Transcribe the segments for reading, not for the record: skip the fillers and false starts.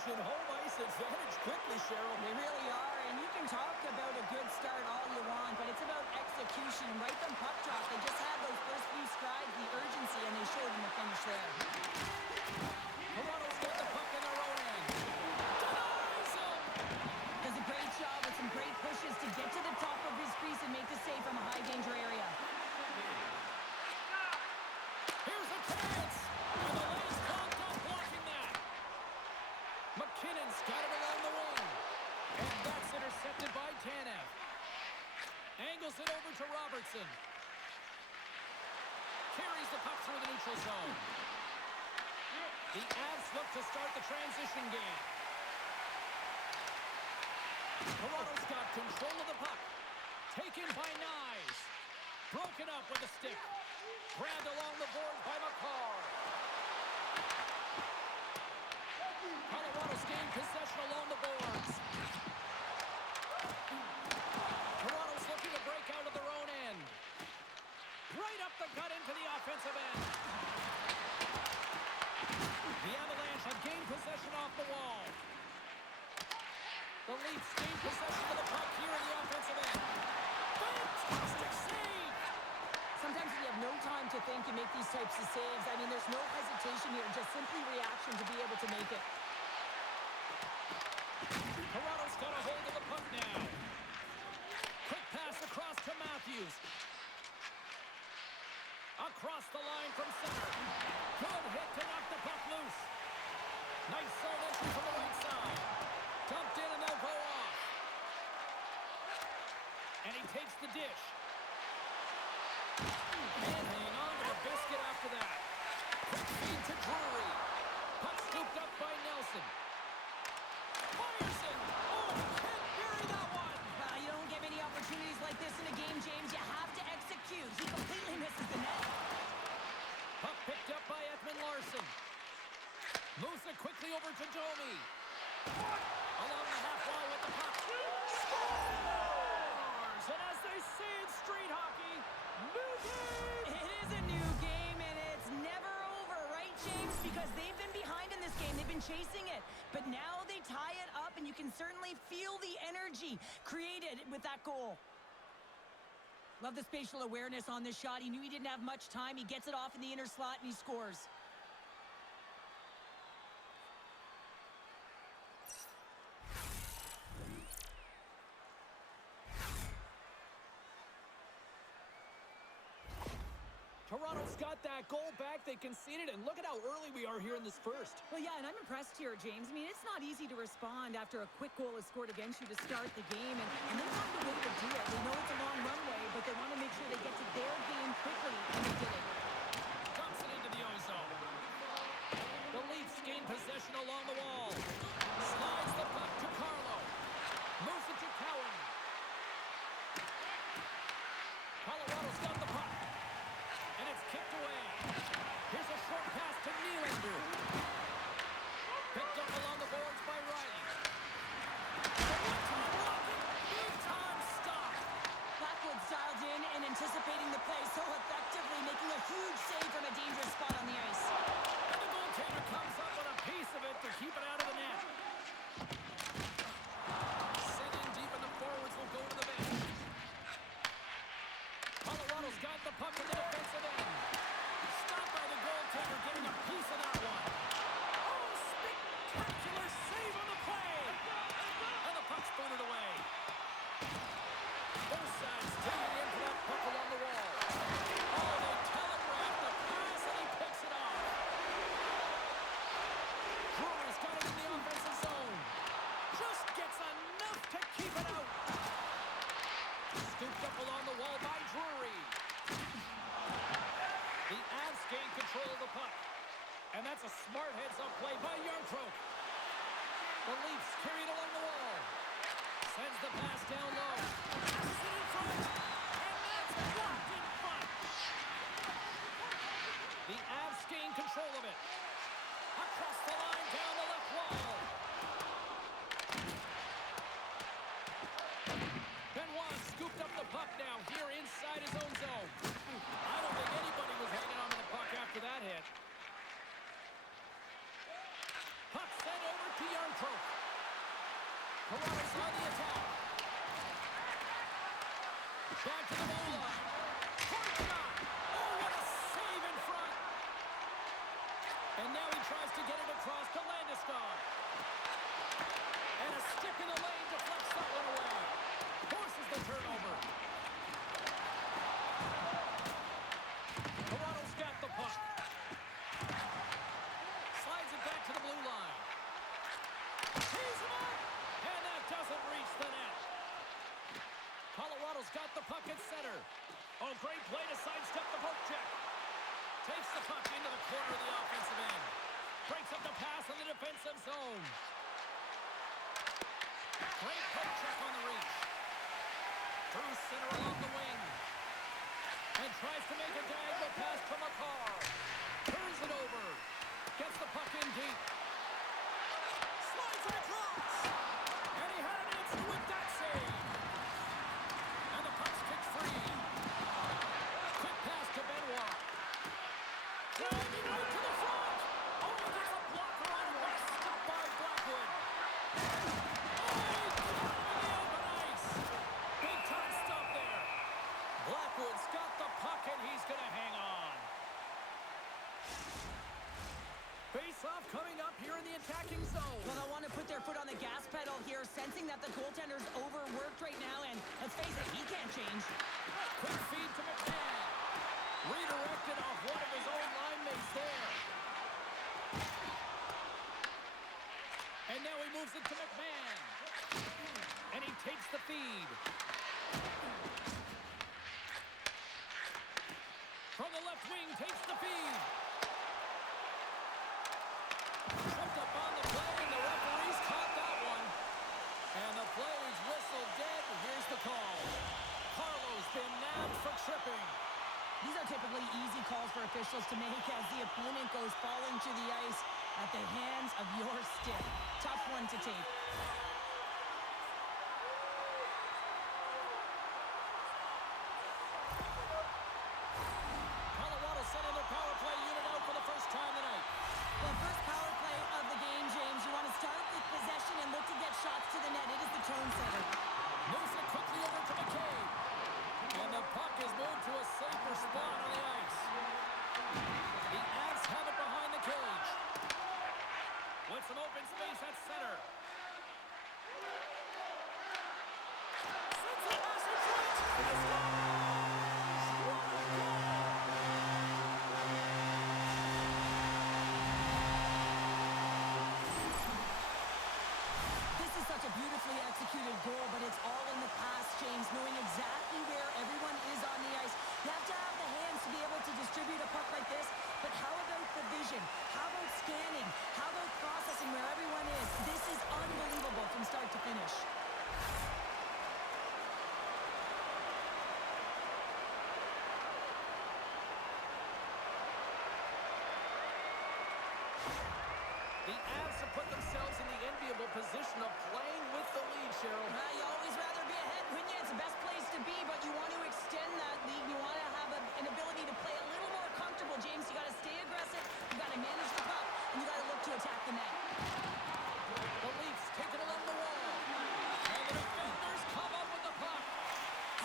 Avalanche in home ice advantage quickly, Cheryl. They really are, and you can talk about a good start all you want, but it's about execution. Right from puck drop, they just had those first few strides, the urgency, and they showed them the finish there. Toronto's got the puck in their own end. Denies him! Does a great job with some great pushes to get to the top of his crease and make the save from a high-danger area. Here's a chance! And the Leafs clogged up blocking that. McKinnon's got it along the wing. And that's intercepted by Tanev. Angles it over to Robertson. Carries the puck through the neutral zone. The Avs look to start the transition game. Toronto's got control of the puck. Taken by Nyes. Broken up with a stick. Grabbed along the boards by McCarr. Colorado's gained possession along the boards. Toronto's looking to break out of their own end. Right up the gut into the offensive end. The Avalanche have gained possession off the wall. The Leafs gain possession of the puck here in the offensive end. Fantastic save! Sometimes when you have no time to think, you make these types of saves. I mean, there's no hesitation here, just simply reaction to be able to make it. Toronto's got a hold of the puck now. Quick pass across to Matthews. Across the line from center. Good hit to knock the puck loose. Nice zone entry from the right side. Dumped in and they'll go off. And he takes the dish. And hanging on to the biscuit after that. Quick feed to Drury. Puck scooped up by Nelson. Fires it. Oh, can't bury that one. You don't get many opportunities like this in a game, James. You have to execute. He completely misses the net. Puck picked up by Edmund Larson. Moves it quickly over to Domi. Along the half wall with the puck. Scores! And as they say in street hockey, new game! It is a new game, and it's never over, right, James? Because they've been behind in this game. They've been chasing it. But now they tie it up, and you can certainly feel the energy created with that goal. Love the spatial awareness on this shot. He knew he didn't have much time. He gets it off in the inner slot, and he scores. Toronto's got that goal back. They conceded, and look at how early we are here in this first. Well, yeah, and I'm impressed here, James. I mean, it's not easy to respond after a quick goal is scored against you to start the game, and they found a way to do it. They know it's a long runway, but they want to make sure they get to their game quickly, and they did it. Dumps it into the ozone. The Leafs gain possession along the wall. Slides the puck to Carlo. Moves it to Cowan. Colorado's got the puck. And it's kicked away. Here's a short pass to Nylander. Picked up along the boards by Riley. Big time stop. Blackwood's dialed in and anticipating the play so effectively, making a huge save from a dangerous spot on the ice. And the goaltender comes up with a piece of it to keep it out of the net. Sent in deep and the forwards will go to the bench. Colorado's got the puck in the defensive end. Stopped by the goaltender, getting a piece of that one. Oh, spectacular save on the play! And the puck's booted away. Both sides digging in for that puck along the wall. Oh, they telegraph the pass and he picks it off. Drury's got it in the offensive zone. Just gets enough to keep it out. Scooped up along the wall by Drury. The Avs gain control of the puck. And that's a smart heads-up play by Yarncroke. The Leafs carry it along the wall. Sends the pass down low. Puts it in front. And that's blocked in front. The Avs gain control of it. Across the line, down the left wall. Benoit scooped up the puck now here inside his own zone. I don't think anybody was hanging on to the puck after that hit. Puck sent over to Yarncroke. Columbus on the attack. Back to the goal line. Hard shot. Oh, what a save in front. And now he tries to get it across to Landeskog. And a stick in the lane deflects that one away. Forces the turnover. Toronto's got the puck. Slides it back to the blue line. Tees him up. And that doesn't reach the net. Colorado's got the puck at center. Oh, great play to sidestep the poke check. Takes the puck into the corner of the offensive end. Breaks up the pass in the defensive zone. Great poke check on the reach. Through center along the wing. And tries to make a diagonal pass to McCarr. Turns it over. Gets the puck in deep. Slides it across. And he had an answer with that save. And the puck's kicked free. Quick pass to Benoit. Driving right to the front. Oh, there's a blocker on West. Stopped by Blackwood. Oh, he's got him in the open ice. Big time stop there. Blackwood's got the puck, and he's going to hang on. Face-off coming up here in the attacking zone. Well, they'll want to put their foot on the gas pedal here, sensing that the goaltender's overworked right now, and let's face it, he can't change. Quick feed to McCann. Redirected off one of his own line mates there. And now he moves it to McMahon. And he takes the feed. From the left wing, takes the feed. Tripped up on the play, and the referees caught that one. And the play's whistled dead. Here's the call. Carlo's been nabbed for tripping. These are typically easy calls for officials to make as the opponent goes falling to the ice at the hands of your stick. Tough one to take. Colorado sending their power play unit out for the first time tonight. Well, first power play of the game, James. You want to start with possession and look to get shots to the net. It is the tone setter. Moves it quickly over to McCabe. And the puck is moved to a safer spot on the ice. The Avs have it behind the cage. With some open space at center. Sends a pass in front. He scores! What a goal! This is such a beautifully executed goal, but it's all in the pass, James, knowing exactly where everyone is on the ice. You have to have the hands to be able to distribute a puck like this, but how about the vision? How about scanning? How about processing where everyone is? This is unbelievable from start to finish. The Avs have put themselves in the enviable position of playing with the lead, Cheryl. You always rather be ahead, wouldn't you? It's the best place to be, but you want to extend that lead. You want to have an ability to play a little more comfortable, James. You got to stay aggressive. You got to manage the puck, and you got to look to attack the net. The Leafs take it along the wall. And the defenders come up with the puck.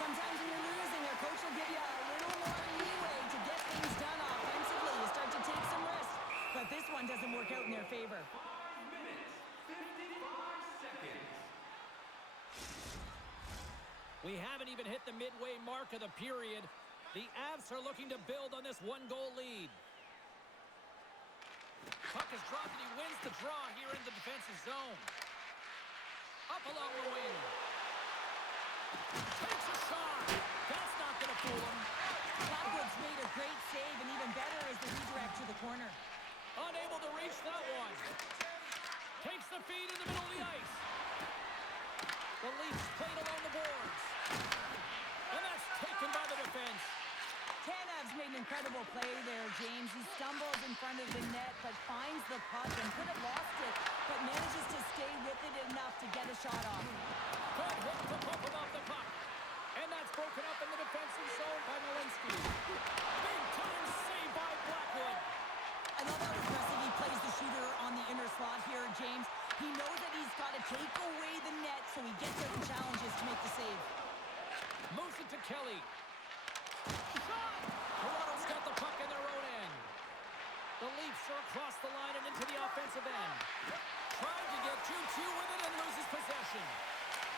Sometimes when you're losing, your coach will give you a little more leeway to get things done offensively. You start to take some risks, but this one doesn't work out in their favor. 5 minutes, 55 seconds. We haven't even hit the midway mark of the period. The Avs are looking to build on this one-goal lead. Puck is dropped and he wins the draw here in the defensive zone. Up along the wing. Takes a shot. That's not going to fool him. Blackwood's made a great save, and even better is the redirect to the corner. Unable to reach that one. Takes the feed in the middle of the ice. The Leafs played along the boards. And that's taken by the defense. Tanev's made an incredible play there, James. He stumbles in front of the net, but finds the puck and could have lost it, but manages to stay with it enough to get a shot off. Good hit to pump him off the puck. And that's broken up in the defensive zone by Malinsky. Big time save by Blackwood. I love how aggressive he plays the shooter on the inner slot here, James. He knows that he's got to take away the net so he gets out and challenges to make the save. Moves it to Kelly. Shot! Toronto's got the puck in their own end. The Leafs are across the line and into the offensive end. Trying to get 2-2 with it and loses possession.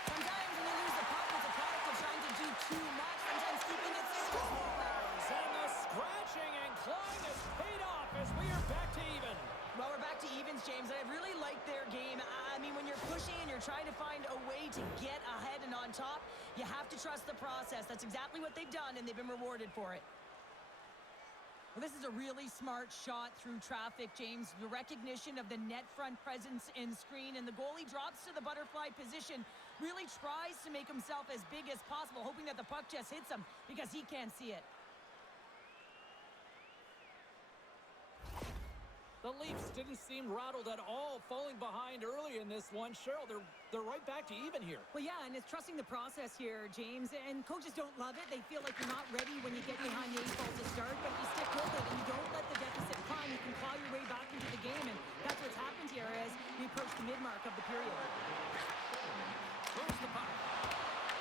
Sometimes when you lose the puck, it's a product of trying to do too much. Sometimes keeping it simple. And the scratching and clawing has paid off as we are back to even. Well, we're back to evens, James. I really like their game. I mean, when you're pushing and you're trying to find a way to get ahead and on top, you have to trust the process. That's exactly what they've done, and they've been rewarded for it. Well, this is a really smart shot through traffic, James. The recognition of the net front presence and screen, and the goalie drops to the butterfly position, really tries to make himself as big as possible, hoping that the puck just hits him because he can't see it. The Leafs didn't seem rattled at all, falling behind early in this one. Cheryl, they're right back to even here. Well, yeah, and it's trusting the process here, James. And coaches don't love it. They feel like you're not ready when you get behind the 8 ball to start. But if you stick with it and you don't let the deficit climb, you can claw your way back into the game. And that's what's happened here as we approach the mid-mark of the period. Throws the puck.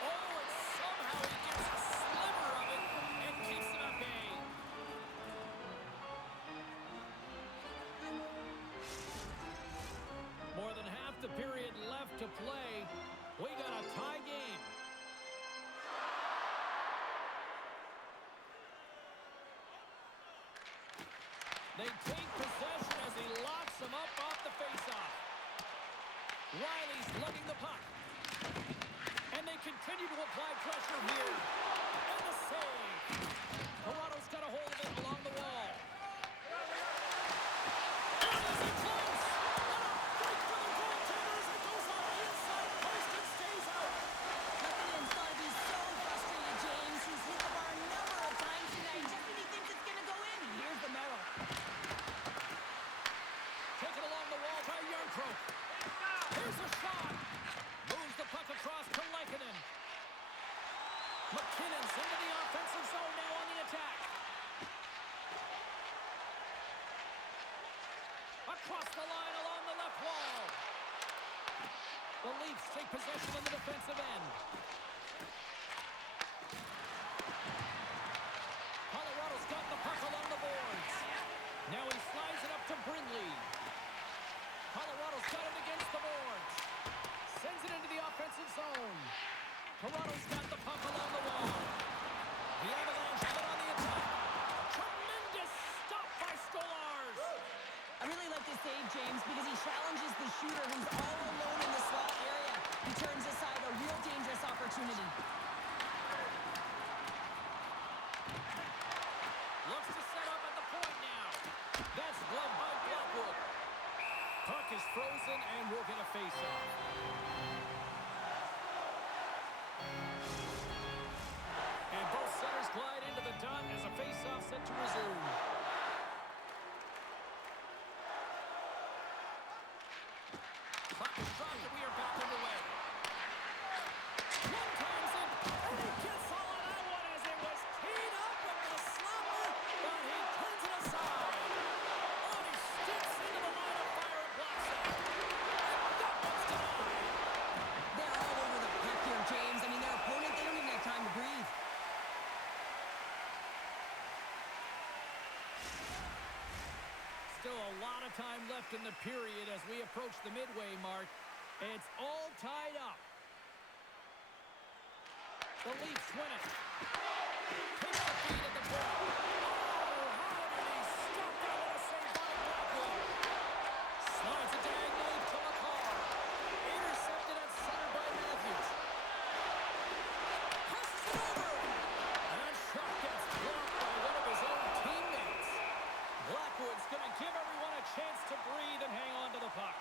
Oh, and somehow he gets a sliver of it and keeps it at bay. More than half the period left to play. We got a tie game. They take possession as he locks him up off the faceoff. Riley's lugging the puck. And they continue to apply pressure here. And the save. Toronto's got a hold of it along the wall. Is it close? And a break for the goaltender as it goes on the inside post and stays out. McKinnon's got to be so frustrated, James. He's hit the bar a number of times tonight. Just when he thinks it's going to go in, here's the medal. Taken along the wall by Yarncroke. Here's a shot. Moves the puck across to Lehkonen. McKinnon's into the offensive zone now on the attack. Across the line along the left wall. The Leafs take possession in the defensive end. Colorado's got the puck along the boards. Now he slides it up to Brindley. Colorado's got it against the boards. Sends it into the offensive zone. Toronto's got the puck along the wall. The Avalanche get on the attack. Tremendous stop by Stolarz. I really like this save, James, because he challenges the shooter who's all alone in the slot area. He turns aside a real dangerous opportunity. Looks to set up at the point now. That's gloved by Blackwood. Puck is frozen and we'll get a face-off. And both centers glide into the dot as a face-off set to resume. Puck is dropped and we are back underway. One times it, and he gets all of that one as it was teed up with the slumber, but he turns it aside. Oh, he sticks into the line of fire and blocks it. And that one's denied. They're all over the puck here, James. I mean, their opponent, they don't even have time to breathe. Still a lot of time left in the period as we approach the midway mark. It's all tied up. The Leafs win it. Takes the feed at the point. Oh, how did he stop that? What a save by Blackwood. Slides it diagonally to McCarr. Intercepted at center by Matthews. Passes it over. And that shot gets blocked by one of his own teammates. Blackwood's going to give everyone a chance to breathe and hang on to the puck.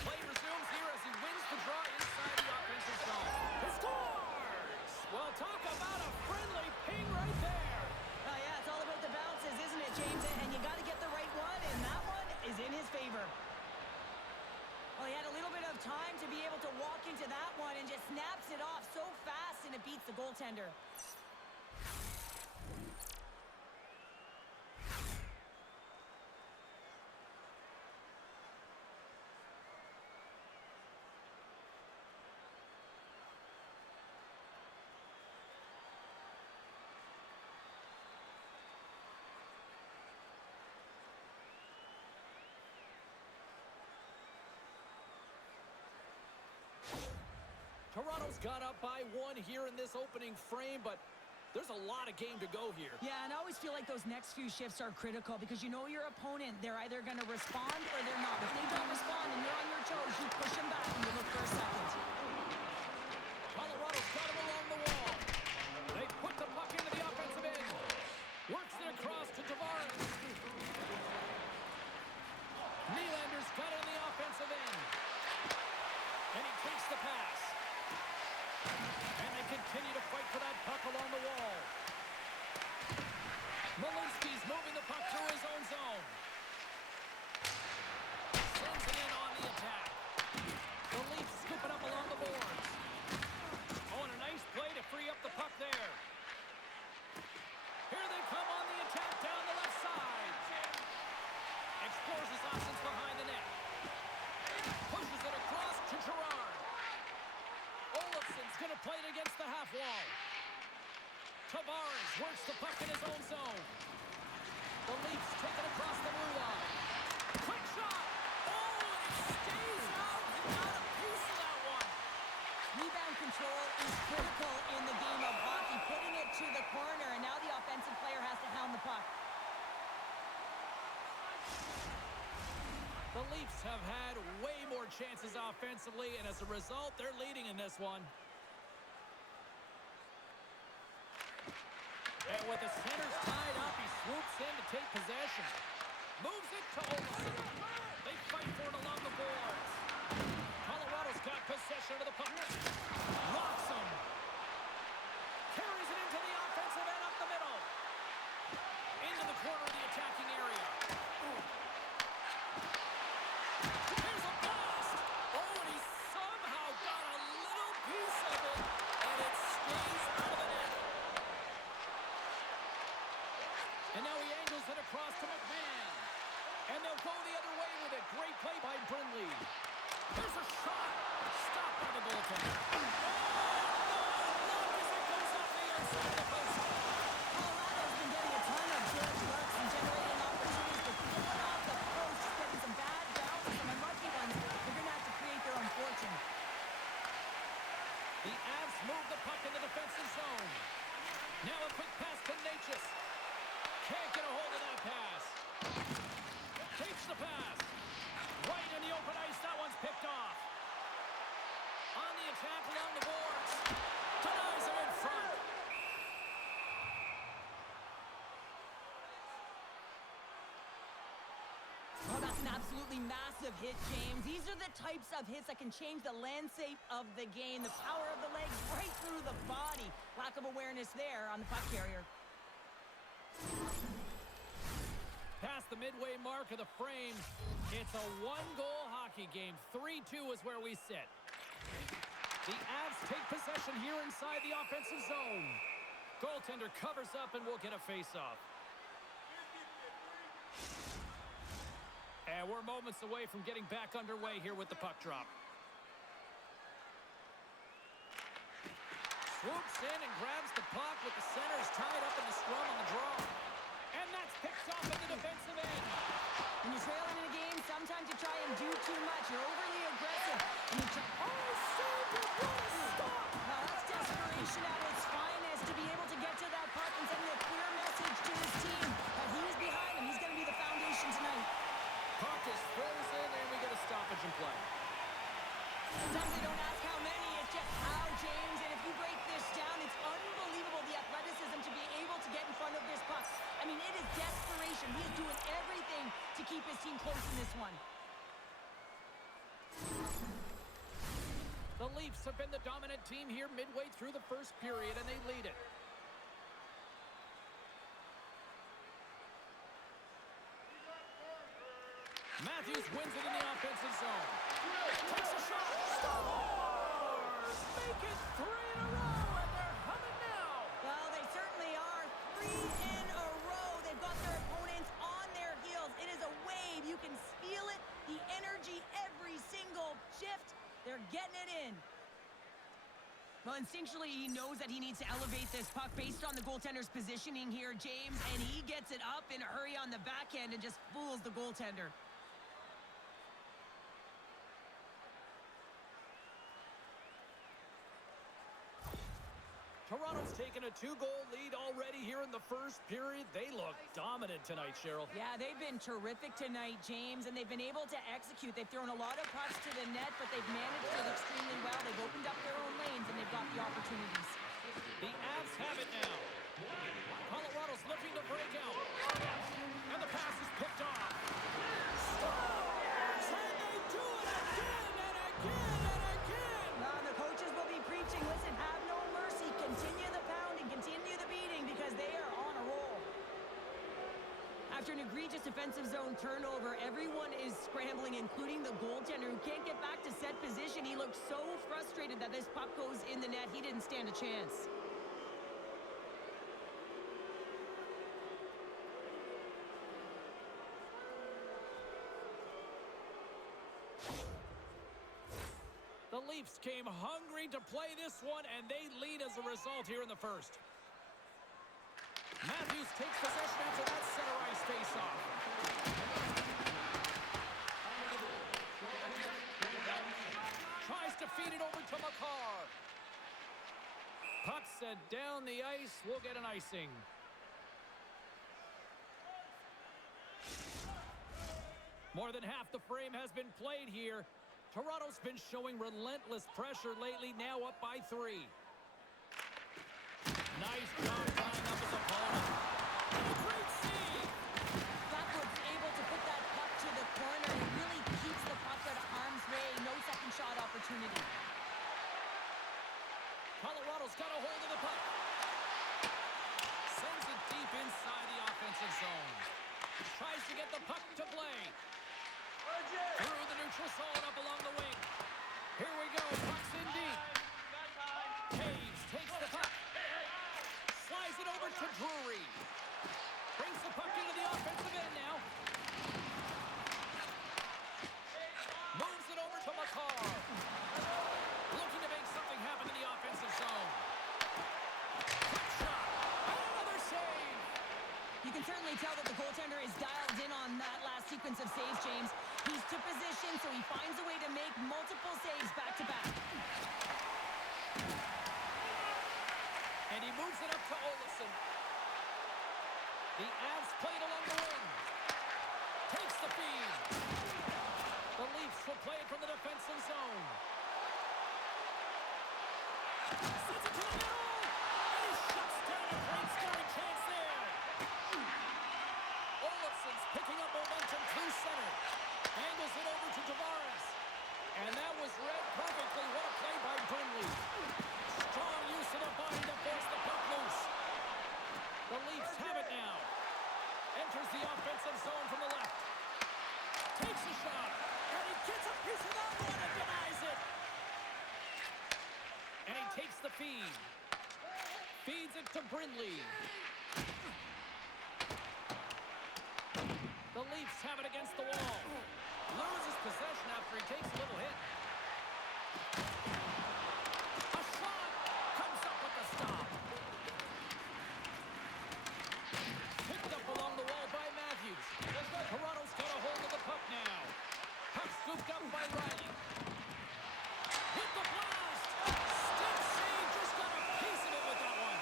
Play resumes here as he wins the draw inside the offensive zone. He scores! Well, talk about a friendly ping right there. Oh, yeah, it's all about the bounces, isn't it, James? And you got to get the right one, and that one is in his favor. Well, he had a little bit of time to be able to walk into that one and just snaps it off so fast, and it beats the goaltender. Toronto's got up by 1 here in this opening frame, but there's a lot of game to go here. Yeah, and I always feel like those next few shifts are critical because you know your opponent, they're either going to respond or they're not. If they don't respond and you're on your toes, you push them back and you look for a second. Colorado's got him along the wall. They put the puck into the offensive end. Works it across to Tavares. Nylander's got it in the offensive end. And he takes the pass. And they continue to fight for that puck along the wall. Malinski's moving the puck through his own zone. Sends it in on the attack. The Leafs scoop it up along the boards. Oh, and a nice play to free up the puck there. Here they come on the attack down the left side. Explores his options behind the net. Pushes it across to Gerard. Olofsson's going to play it against the half wall. Tavares works the puck in his own zone. The Leafs take it across the blue line. Quick shot! Oh, and it stays out. He got a piece of that one. Rebound control is critical in the game of hockey. Putting it to the corner, and now the offensive player has to hound the puck. The Leafs have had way more chances offensively, and as a result, they're leading in this one. And with the centers tied up, he swoops in to take possession. Moves it to Olofsson. They fight for it along the boards. Colorado's got possession of the puck. Locks him. Carries it into the offensive end up the middle. Into the corner of the attacking area. Here's a blast. Oh, and he somehow got a little piece of it, and it stays out of the net. And now he angles it across to McMahon. And they'll go the other way with it. Great play by Brindley. There's a shot. Stopped by the goaltender. Oh, no! Look as it goes off the inside of the post. Colorado's been getting a ton of good looks and generating opportunities, but going off the post, just getting some bad bounces, some unlucky ones. They're going to have to create their own fortune. The Avs move the puck in the defensive zone. Now a quick pass to Natchez. Can't get a hold of that pass. Takes the pass. Right in the open ice. That one's picked off. On the attack along the boards. Denies him in front. Oh, that's an absolutely massive hit, James. These are the types of hits that can change the landscape of the game. The power of the legs right through the body. Lack of awareness there on the puck carrier. Past the midway mark of the frame, it's a one-goal hockey game. 3-2 is where we sit. The Avs take possession here inside the offensive zone. Goaltender covers up and we'll get a face-off. And we're moments away from getting back underway here with the puck drop. Swoops in and grabs the puck with the centers tied up in the scrum on the draw. And that's picked off at the defensive end. When you're trailing in a game, sometimes you try and do too much. You're overly aggressive. And you try, save it! What a stop! Now that's desperation at its finest to be able to get to that puck and send a clear message to his team that he's behind him. He's going to be the foundation tonight. Puck is frozen and we get a stoppage in play. Sometimes they don't ask how many, it's just how, James. And if you break this down, it's unbelievable the athleticism to be able to get in front of this puck. I mean, it is desperation. He is doing everything to keep his team close in this one. The Leafs have been the dominant team here midway through the first period, and they lead it. Matthews wins it in the offensive zone. Takes a shot. Stars! Make it 3 in a row, and they're humming now. Well, they certainly are. 3 Well, instinctually, he knows that he needs to elevate this puck based on the goaltender's positioning here, James, and he gets it up in a hurry on the backhand and just fools the goaltender. Toronto's taken a 2-goal lead already here in the first period. They look dominant tonight, Cheryl. Yeah, they've been terrific tonight, James, and they've been able to execute. They've thrown a lot of pucks to the net, but they've managed it extremely well. They've opened up their own lanes, and they've got the opportunities. The Avs have it now. Colorado's looking to break out. And the pass is picked off. Scores! And they do it again and again and again! The coaches will be preaching, listen, have no mercy. Continue the pounding, continue the beating, because they are on a roll. After an egregious defensive zone turnover, everyone is scrambling, including the goaltender, who can't get back to set position. He looked so frustrated that this puck goes in the net. He didn't stand a chance. The Leafs came hungry to play this one, and they lead as a result here in the first. Matthews takes possession after that center ice face-off. Tries to feed it over to Makar. Puck sent down the ice. We'll get an icing. More than half the frame has been played here. Toronto's been showing relentless pressure lately, now up by 3. Nice job tying up his opponent. Great save! Blackwood's able to put that puck to the corner. It really keeps the puck out of harm's way. No second shot opportunity. Colorado's got a hold of the puck. Sends it deep inside the offensive zone. Tries to get the puck to play. Through the neutral zone up along the wing. Here we go. Puck's in deep. Taves takes the puck. Slides it over to Drury. Brings the puck into the offensive end now. Moves it over to Makar. Looking to make something happen in the offensive zone. Quick shot. And another save. You can certainly tell that the goaltender is dialed in on that last sequence of saves, James. He's to position, so he finds a way to make multiple saves back-to-back. And he moves it up to Olsen. The Avs played along the wing. Takes the feed. The Leafs will play it from the defensive zone. Sends it to the middle. And he shuts down a great scoring chance there. Olsen's picking up momentum through center. Angles it over to Tavares. And that was read perfectly. What a play by Brindley. Strong use of the body to force the puck loose. The Leafs have it now. Enters the offensive zone from the left. Takes a shot. And he gets a piece of that one and denies it. And he takes the feed. Feeds it to Brindley. The Leafs have it against the wall. Loses possession after he takes a little hit. A shot comes up with the stop. Picked up along the wall by Matthews. Toronto's got a hold of the puck now. Puck scooped up by Riley. With the blast! Stick save, just got a piece of it with that one.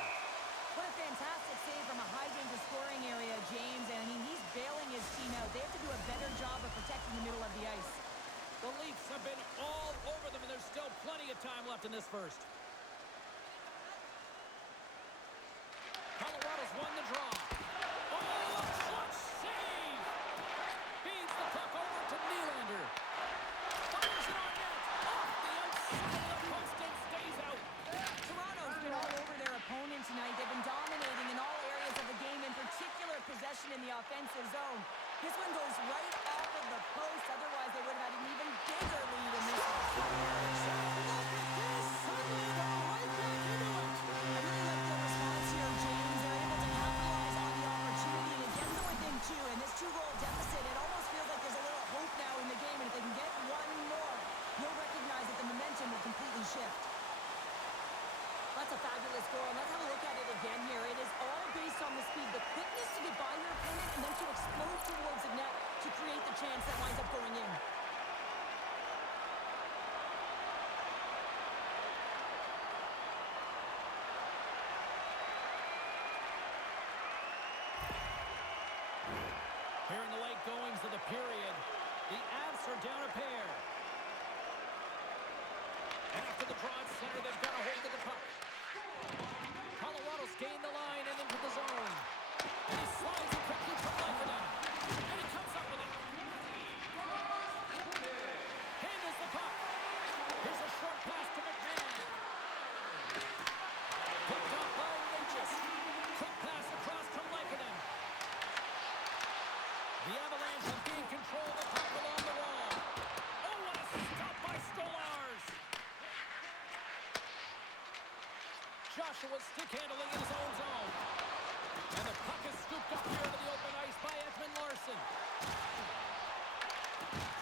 What a fantastic save from a high-danger scoring area, James. And I mean, he's bailing his team out. They have to do a better job of protecting the middle of the ice. The Leafs have been all over them, and there's still plenty of time left in this first. Colorado's won the draw. Oh, a clutch save! Feeds the puck over to Nylander. Fires it on net. Off the outside of the post and stays out. Toronto's been all over their opponent tonight. They've been dominating in all areas of the game, in particular possession in the offensive zone. This one goes right off of the post. Otherwise, they would have had an even bigger lead in this one. I really like their response here, James. They're able to capitalize on the opportunity, and it gets them within 2. And this 2-goal deficit, it almost feels like there's a little hope now in the game. And if they can get one more, you'll recognize that the momentum will completely shift. late goings of the period. The Avs are down a pair. And after the draw at center, they've got a hold of the puck. Colorado's gained the line and into the zone. And he slides it quickly from Lehkonen. And he comes up with it. Handles the puck. Here's a short pass to McMahon. Picked up by Regis. Quick pass across to Lehkonen. The Avalanche have gained control of the puck along the wall. Oh, what a stop by Stolarz. Joshua stick handling in his own zone. And the puck is scooped up here into the open ice by Ekman Larsson.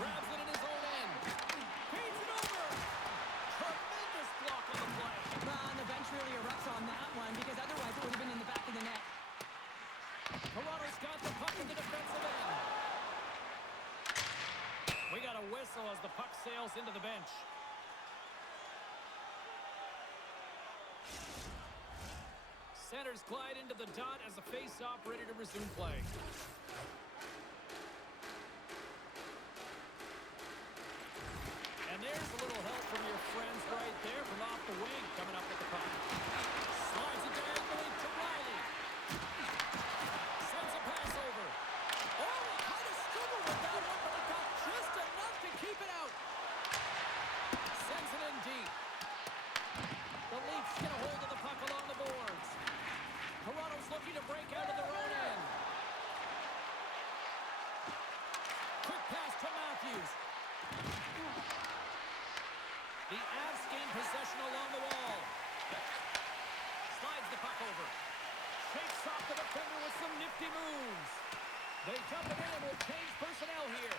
Grabs it in his own end. Feeds it over. Tremendous block on the play. Well, and the bench really erupts on that one because otherwise it would have been in the back of the net. Toronto's got the puck in the defensive end. We got a whistle as the puck sails into the bench. Centers glide into the dot as the face-off ready to resume play. And there's a little help from your friends right there from off the wing coming up with the puck. Slides it diagonally to Riley. Sends a pass over. Oh, kind of struggled with that one, but he got just enough to keep it out. Sends it in deep. The Leafs get a hold of the puck along the boards. Toronto's looking to break out of their own end. Quick pass to Matthews. The Avs gain possession along the wall. Slides the puck over. Shakes off the defender with some nifty moves. They jump it in and will change personnel here.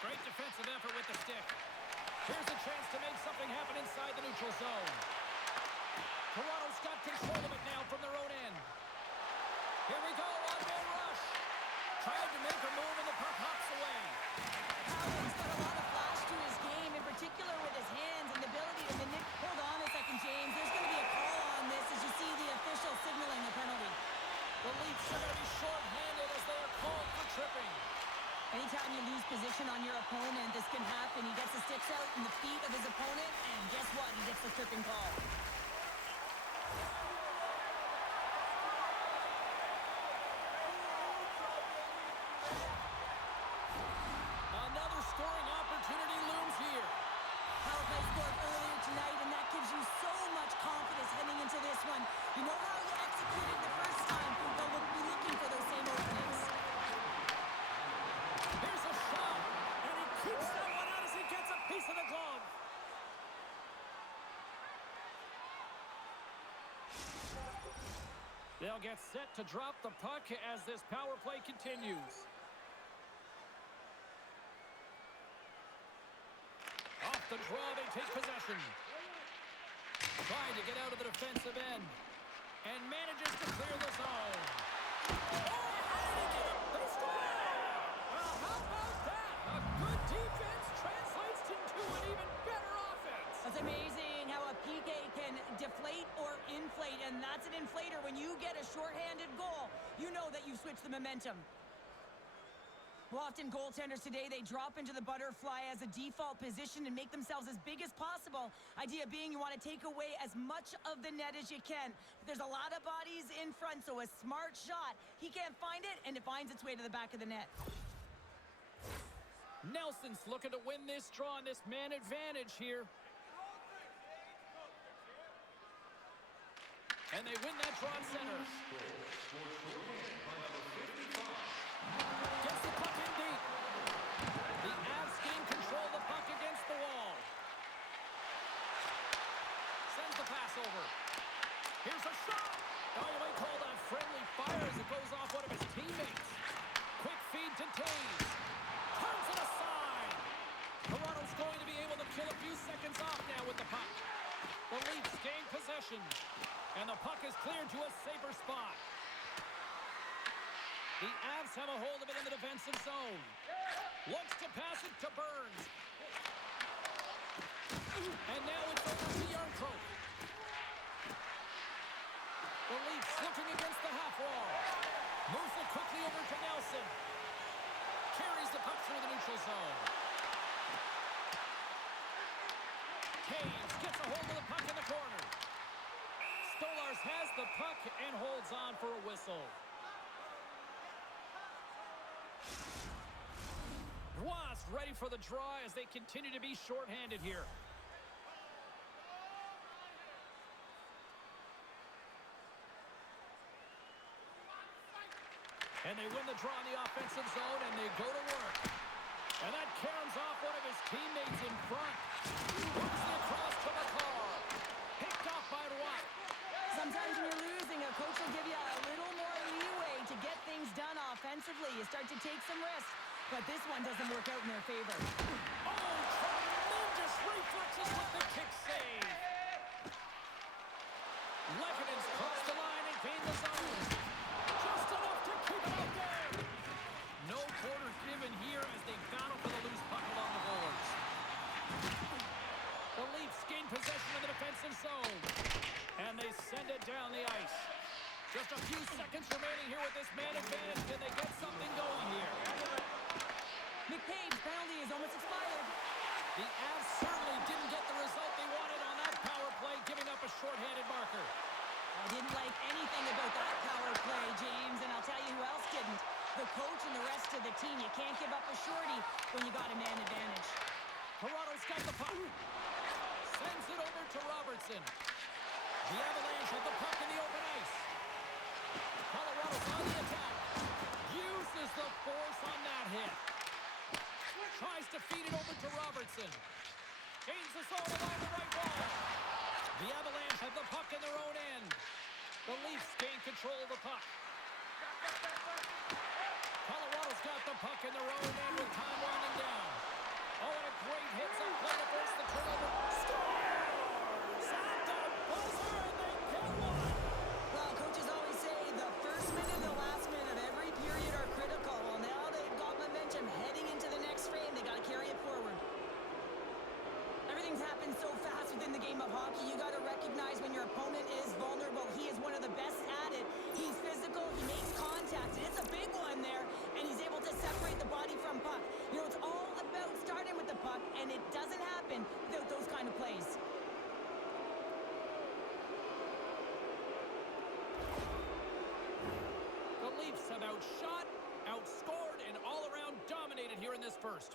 Great defensive effort with the stick. Here's a chance to make something happen inside the neutral zone. Toronto's got control of it now from their own end. Here we go, one-man rush. Tried to make a move and the puck hops away. Howland's got a lot of flash to his game, in particular with his hands and the ability to manipulate. Hold on a second, James. There's going to be a call on this as you see the official signaling a penalty. The Leafs are going to be short-handed as they are called for tripping. Anytime you lose position on your opponent, this can happen. He gets the sticks out in the feet of his opponent, and guess what? He gets the tripping call. Another scoring opportunity looms here. Power play scored earlier tonight, and that gives you so much confidence heading into this one. You know how you executed the first time, but we'll be looking for those same openings. Here's a shot, and he keeps that one out as he gets a piece of the glove. They'll get set to drop the puck as this power play continues. Off the draw, they take possession. Trying to get out of the defensive end. And manages to clear the zone. Oh, how did he get it? They score! Well, how about that? A good defense translates into an even better offense. That's amazing how a PK can deflate or inflate, and that's an inflator. When you get a shorthanded goal, you know that you've switched the momentum. Well, often goaltenders today, they drop into the butterfly as a default position and make themselves as big as possible. Idea being you want to take away as much of the net as you can. But there's a lot of bodies in front, so a smart shot. He can't find it, and it finds its way to the back of the net. Nelson's looking to win this draw on this man advantage here. And they win that draw at center. Gets the puck in deep. The Avs gain control of the puck against the wall. Sends the pass over. Here's a shot. Oh, you might call that friendly fire as it goes off one of his teammates. Quick feed to Taves. Turns it aside. Toronto's going to be able to kill a few seconds off now with the puck. The Leafs gain possession. And the puck is cleared to a safer spot. The Avs have a hold of it in the defensive zone. Looks to pass it to Burns. And now it's over to Yarncroke. The Leafs looking against the half wall. Moves it quickly over to Nelson. Carries the puck through the neutral zone. Hayes gets a hold of the puck in the corner. Stolarz has the puck and holds on for a whistle. Roy's ready for the draw as they continue to be shorthanded here. And they win the draw in the offensive zone, and they go to work. And that caroms off one of his teammates in front. Works it across to McCall. Picked off by Roy. Sometimes when you're losing, a coach will give you a little more leeway to get things done offensively. You start to take some risks, but this one doesn't work out in their favor. Oh, tremendous reflexes with the kick save. Lekkonen's crossed the line and gained the zone. Just enough to keep it out there. No quarter given here as they battle for the loose puck along the boards. The Leafs gain possession of the defensive zone. And they send it down the ice. Just a few seconds remaining here with this man advantage. Can they get something going here? McCabe's penalty is almost expired. The Avs certainly didn't get the result they wanted on that power play, giving up a shorthanded marker. I didn't like anything about that power play, James, and I'll tell you who else didn't. The coach and the rest of the team. You can't give up a shorty when you got a man advantage. Toronto's got the puck. Sends it over to Robertson. The Avalanche have the puck in the open ice. Colorado's on the attack. Uses the force on that hit. Tries to feed it over to Robertson. Gains the zone along the right wall. The Avalanche have the puck in their own end. The Leafs gain control of the puck. Colorado's got the puck in their own end with time winding down. Oh, and a great hits up play to force the turnover. Scores! At the buzzer, and they get one! Well, coaches always say the first minute and the last minute of every period are critical. Well, now they've got momentum heading into the next frame. They got to carry it forward. Everything's happened so fast within the game of hockey. You got to recognize when your opponent is vulnerable. He is one of the best at it. He's physical. He makes contact, and it's a big one there. And he's able to separate the body from puck. You know, it's all about starting with the puck, and it doesn't happen without those kind of plays. The Leafs have outshot, outscored, and all around dominated here in this first.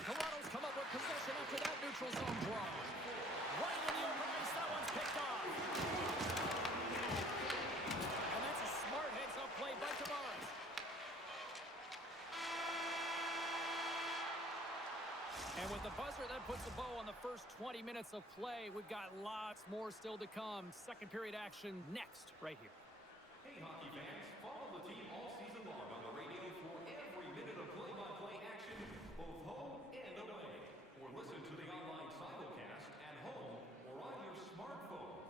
Toronto's come up with possession after that neutral zone draw. Right in the open ice, that one's picked off. And that's a smart heads-up play by Tavares. And with the buzzer, that puts a bow on the first 20 minutes of play. We've got lots more still to come. Second period action next, right here. Hey, hockey fans, follow the team all season long on the radio for every minute of play-by-play action, both home and away. Or listen to the online simulcast at home or on your smartphone.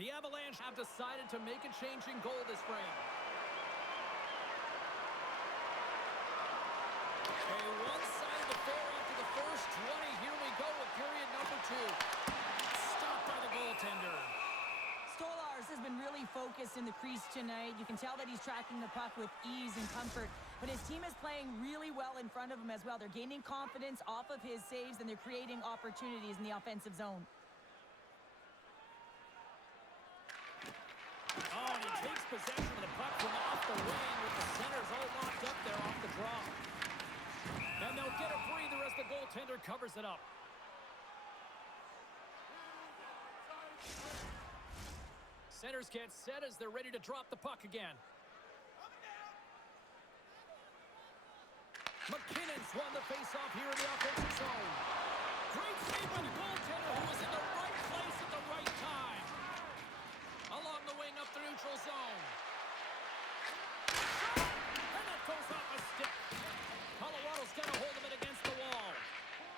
The Avalanche have decided to make a change in goal this frame. A one-sided affair after the first 20. Here we go with period number 2. Stopped by the goaltender. Stolarz has been really focused in the crease tonight. You can tell that he's tracking the puck with ease and comfort. But his team is playing really well in front of him as well. They're gaining confidence off of his saves, and they're creating opportunities in the offensive zone. possession of the puck from off the wing with the centers all locked up there off the draw. And they'll get a breather as the goaltender covers it up. Centers get set as they're ready to drop the puck again. McKinnon's won the faceoff here in the offensive zone. Great save by the goaltender who was in the right place at the right time. Along the wing up the neutral zone. And that goes off a stick. Colorado's got a hold of it against the wall.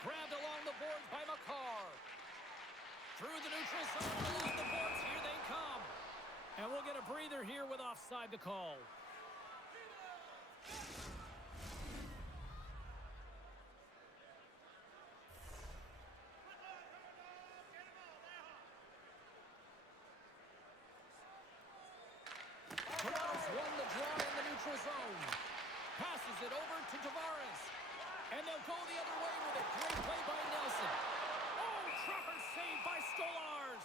Grabbed along the boards by McCarr. Through the neutral zone and along the boards. Here they come. And we'll get a breather here with offside the call. Toronto's won the draw in the neutral zone. Passes it over to Tavares. And they'll go the other way with it. Great play by Nelson. Oh, proper save by Stolars.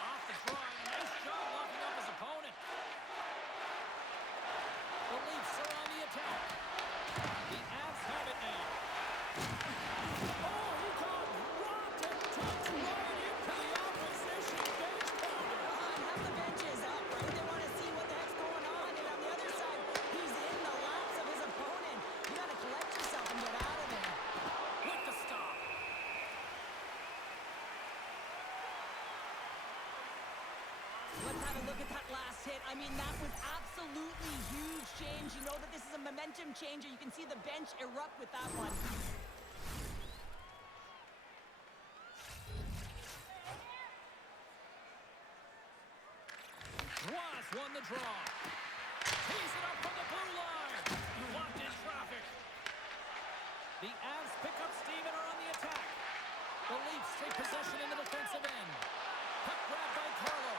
Off the draw, and a nice job locking up his opponent. The Leafs are on the attack. The Avs have it now. Oh, he got rocked and tucked right into the opposition bench corner. Have the benches up, right? They want to see what the heck's going on. And on the other side, he's in the laps of his opponent. You got to collect yourself and get out of there. With the stop. Let's have a look at that last hit. I mean, that was absolutely huge, James. You know that this is a momentum changer. You can see the bench erupt with that one. Ross won the draw. Tees it up from the blue line. Locked in traffic. The Avs pick up steam and are on the attack. The Leafs take possession in the defensive end. Puck grabbed by Carlo.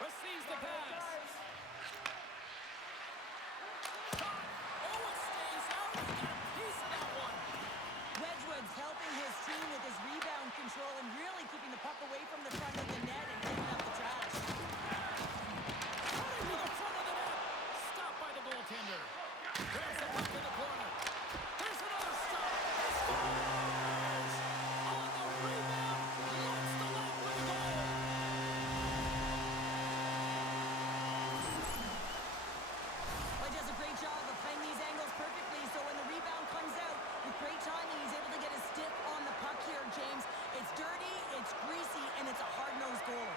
Receives the pass. Shot. Oh, it stays out. He got a piece of that one. Wedgwood's helping his team with his rebound control and really keeping the puck away from the front of the net and picking up the trash. Cutting to the front of the net. Stopped by the goaltender. Grabs the puck in the corner. There's another stop. He scores! On the rebound. Locks the leg with a goal. Well, he does a great job of playing these angles perfectly, so when the rebound comes out, with great timing, he's able to get his stick on the puck here, James. It's dirty, it's greasy, and it's a hard-nosed goal.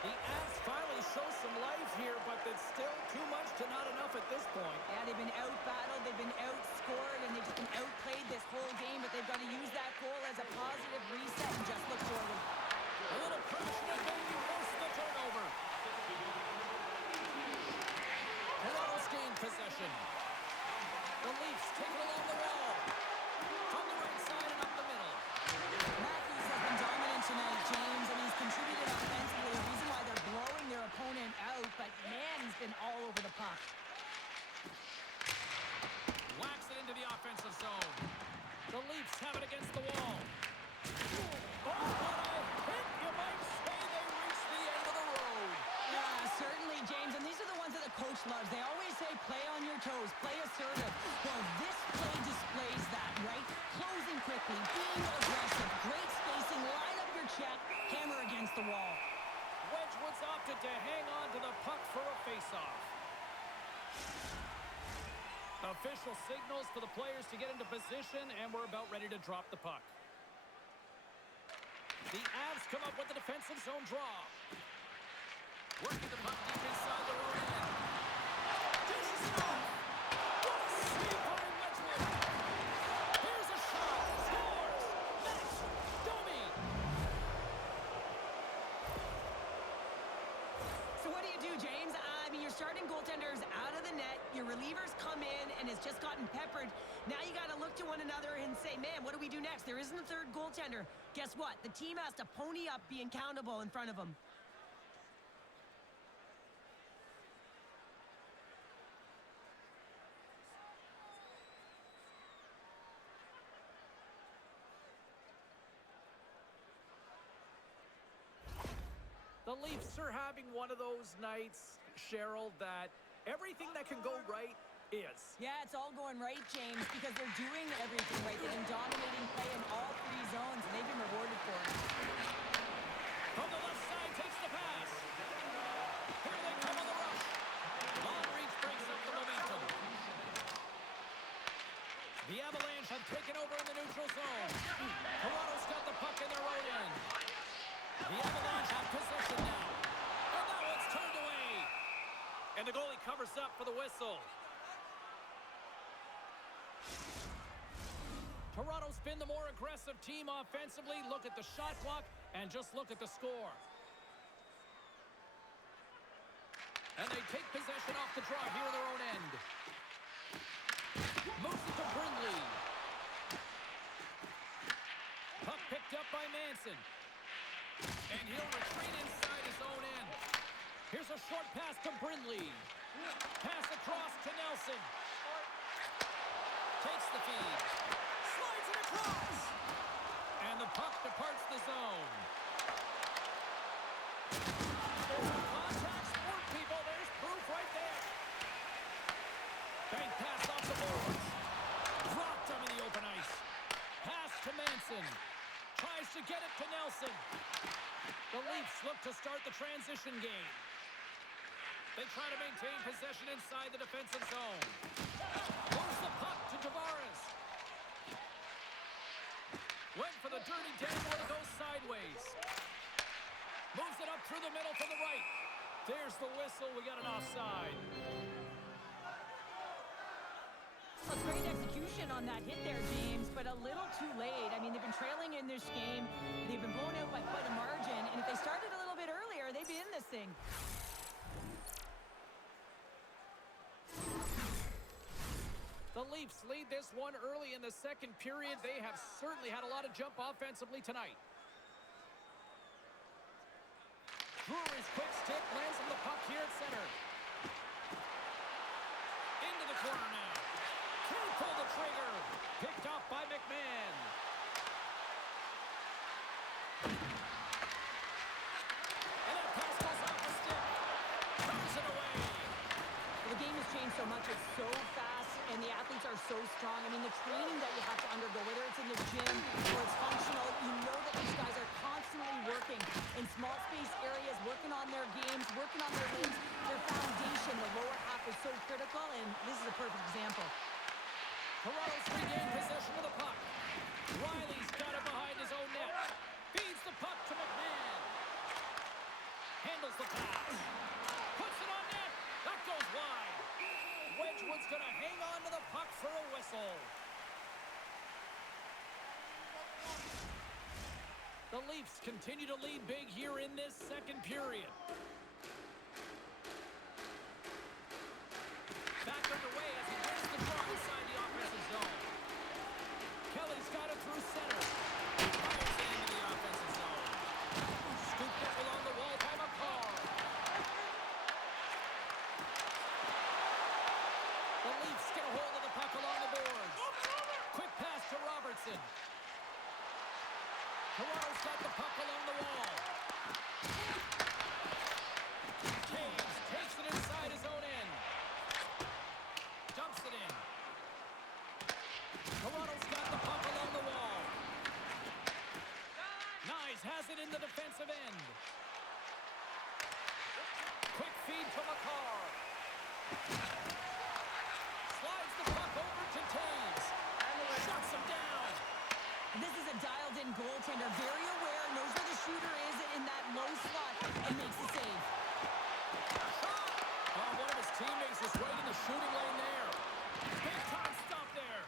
The Avs finally show some life here, but it's still too much to not enough at this point. Yeah, they've been out-battled, they've been outscored, and they've just been outplayed this whole game, but they've got to use that goal as a positive reset and just look forward. A little pressure and maybe force the turnover. Colorado's gained possession. The Leafs take it along the wall. From the right side and up the middle. Matthews has been dominant tonight, James, and he's contributed offensively. The reason why they're blowing their opponent out, but man, he's been all over the puck. Whacks it into the offensive zone. The Leafs have it against the wall. Oh, what a hit! You might say they reached the end of the road. Yeah, certainly, James, and these are the ones that the coach loves. They always say, play on your toes, play assertive. Well, this play displays that, right? Closing quickly, being aggressive, great spacing, line up your check, hammer against the wall. Wedgwood's opted to hang on to the puck for a faceoff. Official signals for the players to get into position, and we're about ready to drop the puck. The Avs come up with the defensive zone draw. Working the puck deep inside their own end. Dishes it off. What a save by Wedgwood. Here's a shot. Scores. Next. just gotten peppered. Now you got to look to one another and say, man, what do we do next? There isn't a third goaltender. Guess what? The team has to pony up, be accountable in front of them. The Leafs are having one of those nights, Cheryl, that everything that can go right is. Yeah, it's all going right, James, because they're doing everything right. They've been dominating play in all three zones, and they've been rewarded for it. From the left side, takes the pass. Here they come on the rush. Long reach breaks up the momentum. The Avalanche have taken over in the neutral zone. Toronto's got the puck in their own end. The Avalanche have possession now. And now it's turned away. And the goalie covers up for the whistle. Toronto's been the more aggressive team offensively. Look at the shot clock and just look at the score. And they take possession off the draw here in their own end. Moves it to Brindley. Puck picked up by Manson. And he'll retreat inside his own end. Here's a short pass to Brindley. Pass across to Nelson. Takes the feed. Slides it across. And the puck departs the zone. There's a contact sport, people. There's proof right there. Bank pass off the boards. Dropped him in the open ice. Pass to Manson. Tries to get it to Nelson. The Leafs look to start the transition game. They try to maintain possession inside the defensive zone. Moves the puck to Tavares. Went for the dirty dangle, it goes sideways. Moves it up through the middle to the right. There's the whistle, we got an offside. A great execution on that hit there, James, but a little too late. I mean, they've been trailing in this game. They've been blown out by quite a margin, and if they started a little bit earlier, they'd be in this thing. The Leafs lead this one early in the second period. They have certainly had a lot of jump offensively tonight. Brewery's quick stick lands on the puck here at center. Into the corner now. Can't pull the trigger. Picked off by McMahon. And that pass goes off the stick. Throws it away. The game has changed so much. It's so fast, and the athletes are so strong. I mean, the training that you have to undergo, whether it's in the gym or it's functional, you know that these guys are constantly working in small space areas, working on their games, working on their limbs. Their foundation, the lower half, is so critical, and this is a perfect example. Toronto's regained possession of the puck. Riley's got it behind his own net. Feeds the puck to McMahon. Handles the pass. Puts it on net. That goes wide. Wedgwood's going to hang on to the puck for a whistle. The Leafs continue to lead big here in this second period. Back underway as he wins the draw inside the offensive zone. Kelly's got it through center. Fires it into the offensive zone. Scooped up along the wall by McCarr. The Leafs get a hold of the puck along the boards. Quick pass to Robertson. Toronto's got the puck along the wall. Taves takes it inside his own end. Dumps it in. Toronto's got the puck along the wall. Nyes has it in the defensive end. Quick feed to McCarr. Slides the puck over to Taves. Shuts him down. This is a dialed-in goaltender, very aware, knows where the shooter is in that low slot, and makes the save. Oh, one of his teammates is right in the shooting lane there. Big time stop there.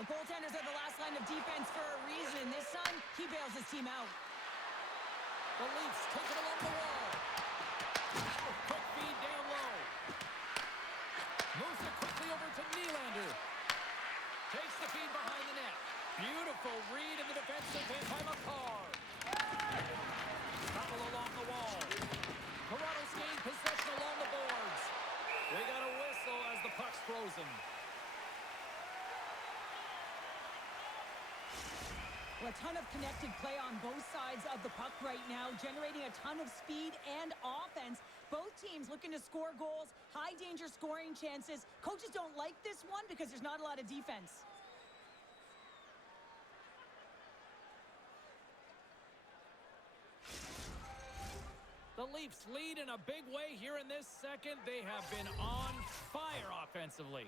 The goaltenders are the last line of defense for a reason. This time, he bails his team out. The Leafs take it along the wall. Quick feed down low. Moves it quick quickly over to Nylander. Takes the feed behind the net. Beautiful read in the defensive end by McCarr. Couple along the wall. Toronto's gained possession along the boards. They got a whistle as the puck's frozen. Well, a ton of connected play on both sides of the puck right now, generating a ton of speed and offense. Both teams looking to score goals, high-danger scoring chances. Coaches don't like this one because there's not a lot of defense. The Leafs lead in a big way here in this second. They have been on fire offensively.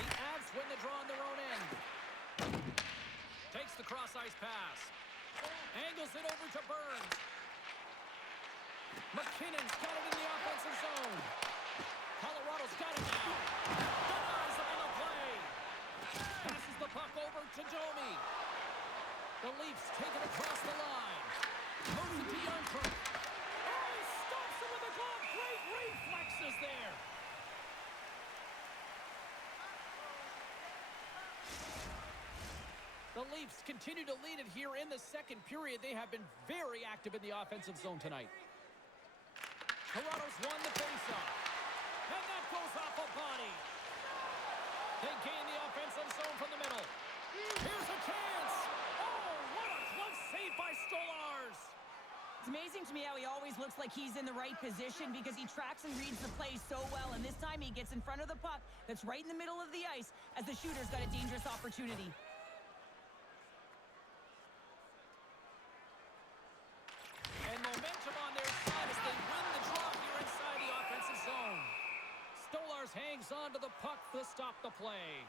The Avs win the draw on their own end. Takes the cross-ice pass. Angles it over to Burns. McKinnon's got it in the offensive zone. Colorado's got it now. Denies him on the play. Passes the puck over to Domi. The Leafs take it across the line. Moves it to Youngkirk. Oh, he stops him with a glove. Great reflexes there. The Leafs continue to lead it here in the second period. They have been very active in the offensive zone tonight. Toronto's won the faceoff. And that goes off a body. They gain the offensive zone from the middle. Here's a chance. Oh, what a glove save by Stolarz. It's amazing to me how he always looks like he's in the right position because he tracks and reads the play so well. And this time he gets in front of the puck that's right in the middle of the ice as the shooter's got a dangerous opportunity. And momentum on their side as they win the draw here inside the offensive zone. Stolarz hangs on to the puck to stop the play.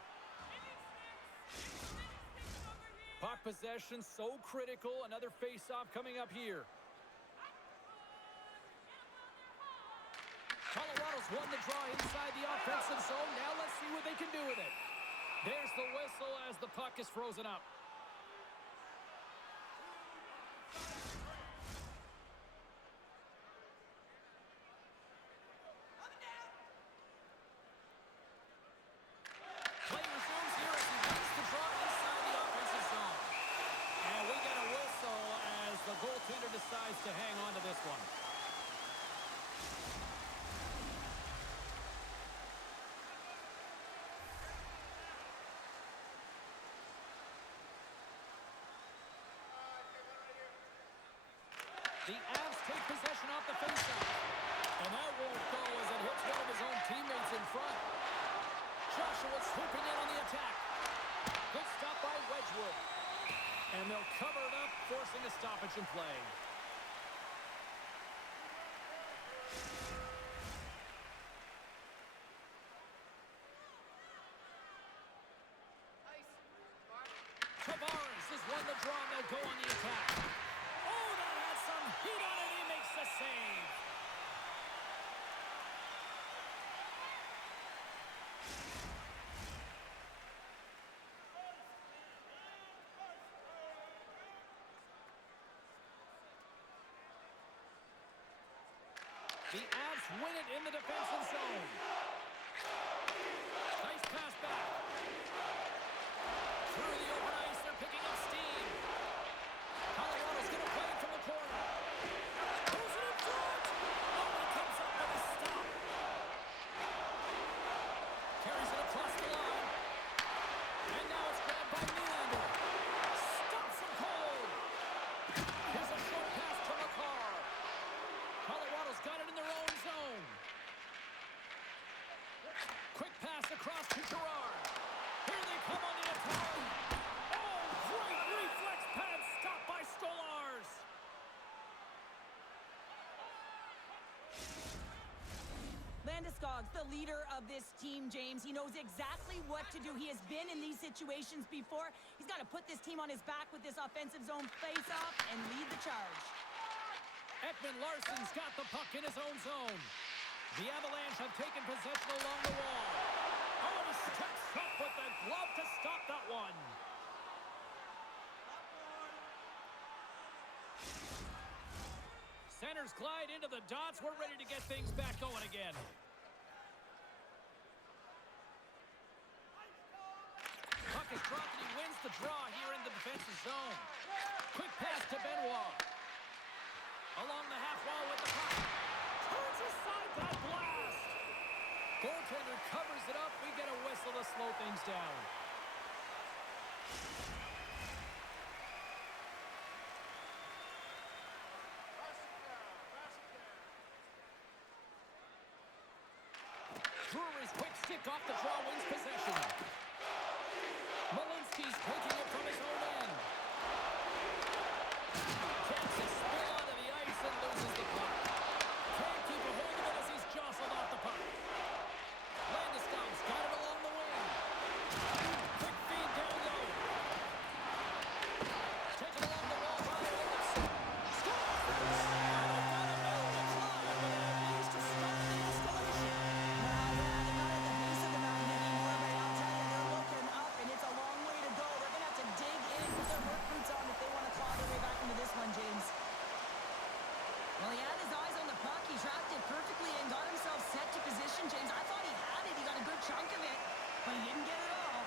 Puck possession so critical. Another face-off coming up here. Colorado's won the draw inside the offensive zone. Now let's see what they can do with it. There's the whistle as the puck is frozen up. Play resumes here as he wins the draw inside the offensive zone. And we get a whistle as the goaltender decides to hang on to this one. The Avs take possession off the faceoff. And that won't go as it hits one of his own teammates in front. Joshua swooping in on the attack. Good stop by Wedgwood. And they'll cover it up, forcing a stoppage in play. Tavares has won the draw and they'll go on the attack. Oh, that has some heat on it. He makes the save. The Avs win it in the defensive zone. Nice pass back. Through the open ice, they're picking up steam. Colorado's going to play it from the corner. Throws it in front. Oh, he comes up with a stop. Carries it across the line. And now it's grabbed by Nylander. Stops him cold. Here's a short pass to McCarr. Colorado's got it in their own zone. Quick pass across to Gerard. Here they come on the attack. Oh, great reflex pad stopped by Stolarz. Landeskog's the leader of this team, James. He knows exactly what to do. He has been in these situations before. He's got to put this team on his back with this offensive zone face-off and lead the charge. Ekman Larsson's got the puck in his own zone. The Avalanche have taken possession along the wall. Oh, he steps up with the glove to stop that one. Center Runners glide into the dots. We're ready to get things back going again. Puck is dropped and he wins the draw here in the defensive zone. Quick pass to Benoit. Along the half wall with the puck. Turns aside that blast. Goaltender covers it up. We get a whistle to slow things down. Brewery's quick stick off the draw wins possession. Malinsky's taking it from his own end. Takes a spill onto the ice and loses the puck. Can't keep a hold of it as he's jostled off the puck. Landeskog's got it along the wing. Quick feed down low. Taken along the wall by Olsen. Well, he had his eyes on the puck. He tracked it perfectly and got himself set to position, James. I thought he had it. He got a good chunk of it, but he didn't get it all.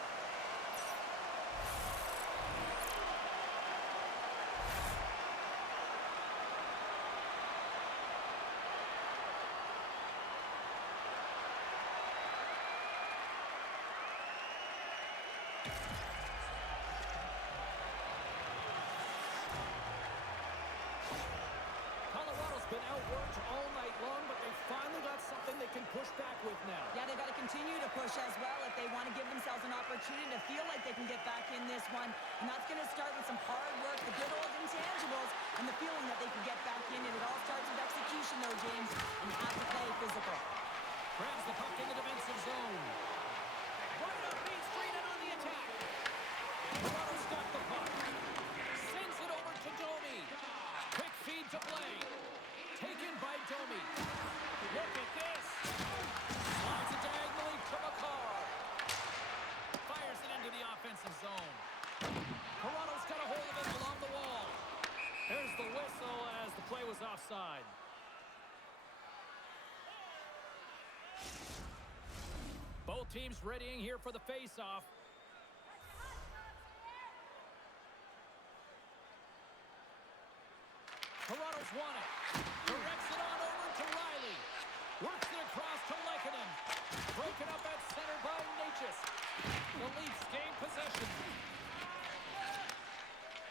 Colorado's been outworked all night long, but they finally got something they can push back with now. Yeah, they've got to continue to push as well if they want to give themselves an opportunity to feel like they can get back in this one. And that's going to start with some hard work, the good old intangibles, and the feeling that they can get back in. And it all starts with execution, though, James. And you have to play physical. Grabs the puck in the defensive zone. Right up Main Street and on the attack. Colorado's got the puck. Sends it over to Domi. Quick feed to Blake. Taken by Domi. Look at this. Slides it diagonally to McCarr. Fires it into the offensive zone. Colorado's got a hold of it along the wall. There's the whistle as the play was offside. Both teams readying here for the face-off. Toronto's won it. Directs it on over to Riley. Works it across to Lehkonen. Broken up at center by Natchez. The Leafs gain possession.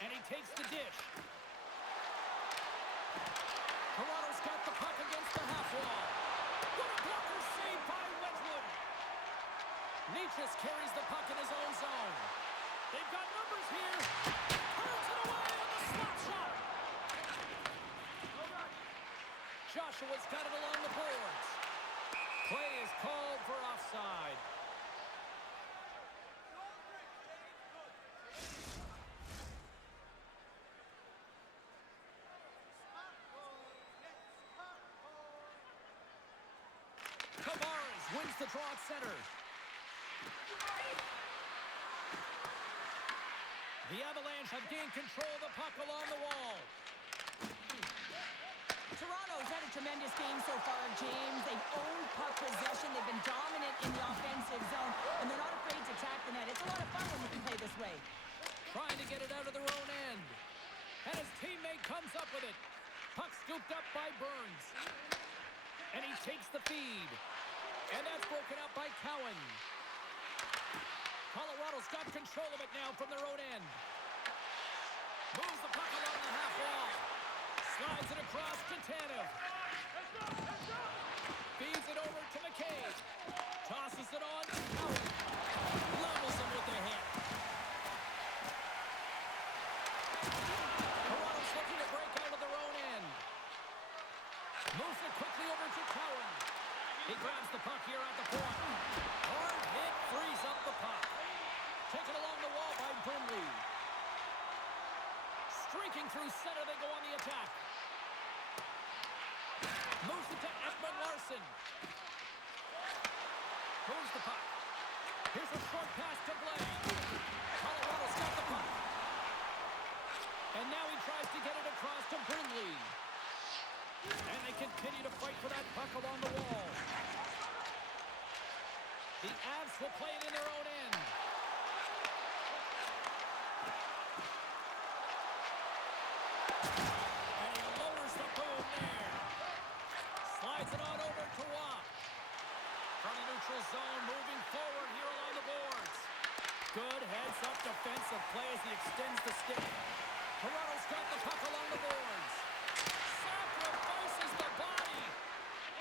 And he takes the dish. Toronto's got the puck against the half wall. What a blocker save by Wedgwood. Natchez carries the puck in his own zone. They've got numbers here. Turns it away on the slap shot. Joshua's got it along the boards. Play is called for offside. Tavares wins the draw at center. The Avalanche have gained control of the puck along the wall. Toronto's had a tremendous game so far, James. They've owned puck possession. They've been dominant in the offensive zone, and they're not afraid to attack the net. It's a lot of fun when you can play this way. Trying to get it out of their own end. And his teammate comes up with it. Puck scooped up by Burns. And he takes the feed. And that's broken up by Cowan. Colorado's got control of it now from their own end. Moves the puck along the half wall. Slides it across to Tanev. Feeds it over to McCabe. Tosses it on to Cowan. Levels him with the hit. Toronto's looking to break out of their own end. Moves it quickly over to Cowan. He grabs the puck here at the point. Hard hit frees up the puck. Taken along the wall by Brindley. Streaking through center, they go on the attack. Moves it to Ekman Larson. Moves the puck. Here's a short pass to Blake. Colorado's got the puck. And now he tries to get it across to Brindley. And they continue to fight for that puck along the wall. The Avs will play it in their own end. And he lowers the boom there. Slides it on over to Watt. From the neutral zone, moving forward here along the boards. Good heads-up defensive play as he extends the stick. Toronto's got the puck along the boards. Sacrifices the body.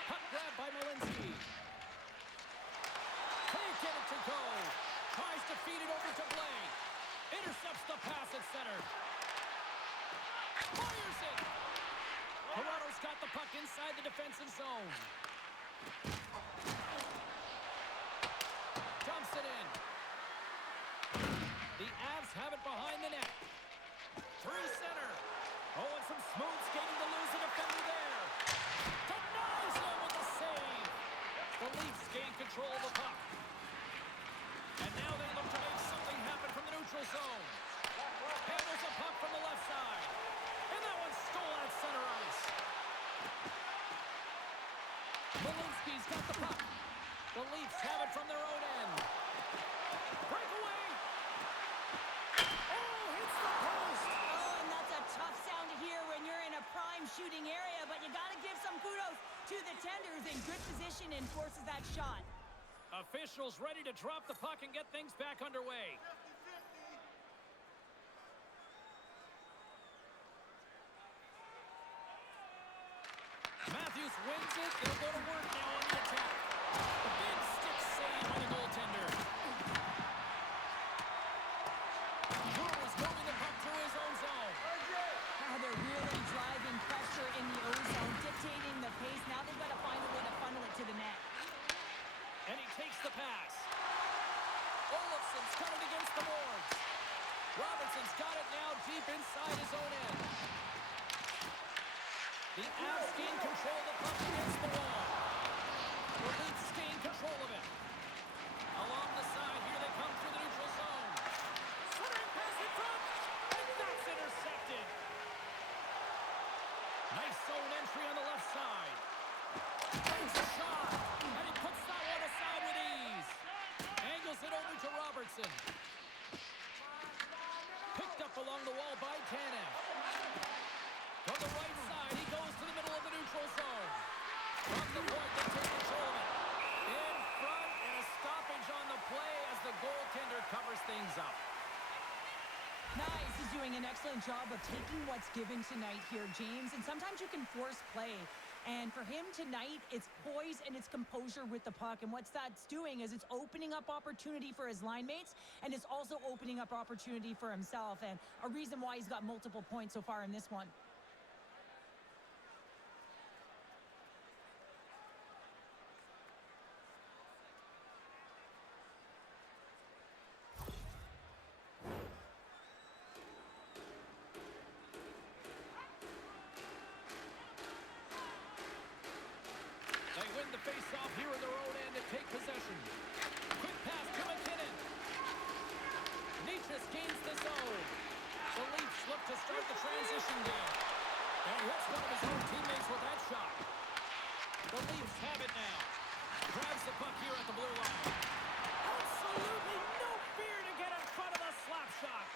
Puck grab by Malinsky. Can't get it to go. Tries to feed it over to Blake. Intercepts the pass at center. Fires it. Toronto's got the puck inside the defensive zone. Dumps it in. The Avs have it behind the net. Through center. Oh, and some smooth skating to lose a defender there. Denies him with the save. The Leafs gain control of the puck. And now they look to make something happen from the neutral zone. Handles a puck from the left side. And that one's stolen at center ice. Malinsky's got the puck. The Leafs have it from their own end. Breakaway. Oh, hits the post. Oh, and that's a tough sound to hear when you're in a prime shooting area, but you got to give some kudos to the tenders in good position and forces that shot. Officials ready to drop the puck and get things back underway. Matthews wins it. They'll go to work now on the attack. A big stick save on the goaltender. Brewer's moving the puck through his own zone. Now they're really driving pressure in the O-zone, dictating the pace. Now they've got to find a way to funnel it to the net. And he takes the pass. Olofsson's got it against the boards. Robinson's got it now deep inside his own end. The Avs gain control of the puck against the wall. The Leafs gain control of it. Along the side, here they come through the neutral zone. Centering pass in front, and that's intercepted. Nice zone entry on the left side. Nice shot, and he puts that one aside with ease. Angles it over to Robertson. Picked up along the wall by Tanev. From the right side, he goes to the middle of the neutral zone. From the point, they take control of it. In front, and a stoppage on the play as the goaltender covers things up. Nice. He's doing an excellent job of taking what's given tonight here, James. And sometimes you can force play. And for him tonight, it's poise and it's composure with the puck. And what that's doing is it's opening up opportunity for his line mates, and it's also opening up opportunity for himself. And a reason why he's got multiple points so far in this one. They win the face-off here in their own end and take possession. Quick pass to McKinnon. Nietzsche gains the zone. The Leafs look to start the transition game. And he hits one of his own teammates with that shot. The Leafs have it now. Grabs the puck here at the blue line. Absolutely no fear to get in front of the slap shot.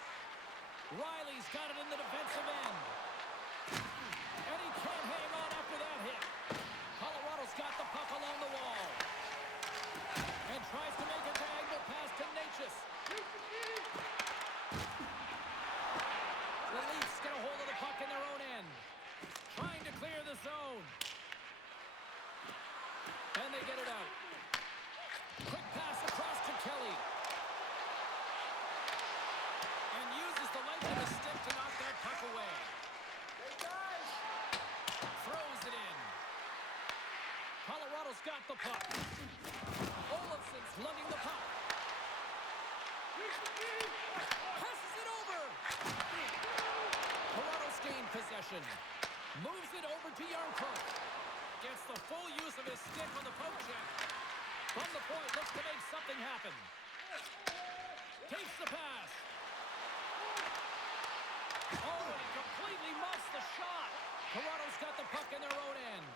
Riley's got it in the defensive end. And he can't hang on after that hit. Colorado's got the puck along the wall. And tries to make a diagonal pass to Natchez. The Leafs get a hold of the puck in their own end. Trying to clear the zone. And they get it out. Quick pass across to Kelly. And uses the length of the stick to knock that puck away. Throws it in. Colorado's got the puck. Olofsson's lugging the puck. Passes it over. Toronto's gained possession. Moves it over to Yarncroc. Gets the full use of his stick on the poke check. From the point, looks to make something happen. Takes the pass. Oh, and he completely muffs the shot. Toronto's got the puck in their own end.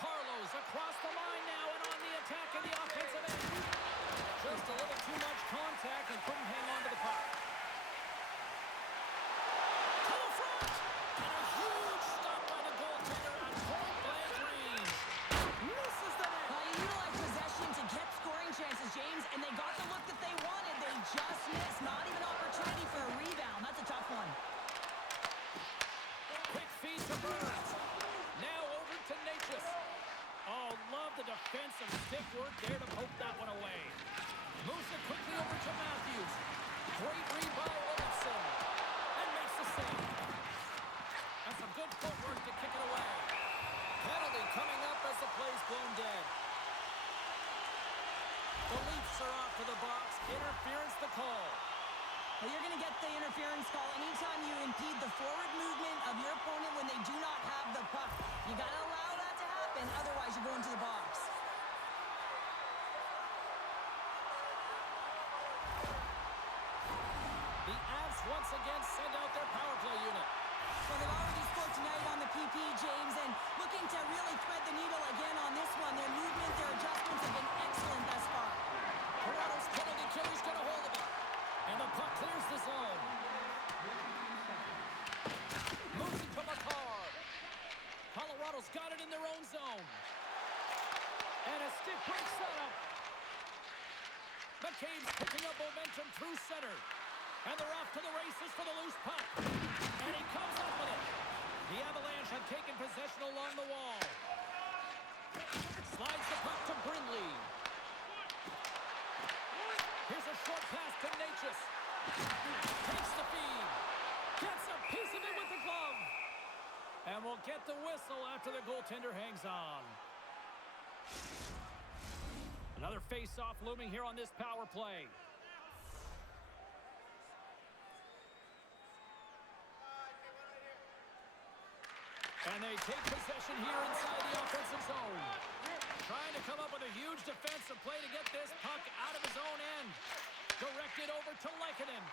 Carlos across the line now and on the attack in the offensive end. Just a little too much contact and couldn't hang on to the puck. To the front! And a huge stop by the goaltender at point-blank range. Misses the net. You utilize possession to get scoring chances, James, and they got the look that they wanted. They just missed. Not even opportunity for a rebound. That's a tough one. Quick feed to Burns. Now over to Natchez. Oh, love the defensive stick work there to poke that one away. Moves it quickly over to Matthews. Great read by Olsen. And makes the save. And some good footwork to kick it away. Penalty coming up as the play's blown dead. The Leafs are off to the box. Interference the call. Well, you're going to get the interference call anytime you impede the forward movement of your opponent when they do not have the puck. You got to allow that to happen, otherwise you're going to the box. The Avs once again send out their power play unit. Well, they've already scored tonight on the PP, James, and looking to really thread the needle again on this one. Their movement, their adjustments have been excellent thus far. Toronto's penalty killer's got a hold of it. And the puck clears the zone. Moves it to Makar. Colorado's got it in their own zone. And a stick break setup. McCabe's picking up momentum through center. And they're off to the races for the loose puck. And he comes up with it. The Avalanche have taken possession along the wall. Slides the puck to Brindley. Here's a short pass to Natchez. Takes the feed. Gets a piece of it with the glove. And we'll get the whistle after the goaltender hangs on. Another face-off looming here on this power play. And they take possession here inside the offensive zone. Trying to come up with a huge defensive play to get this puck out of his own end. Directed over to Lehkonen.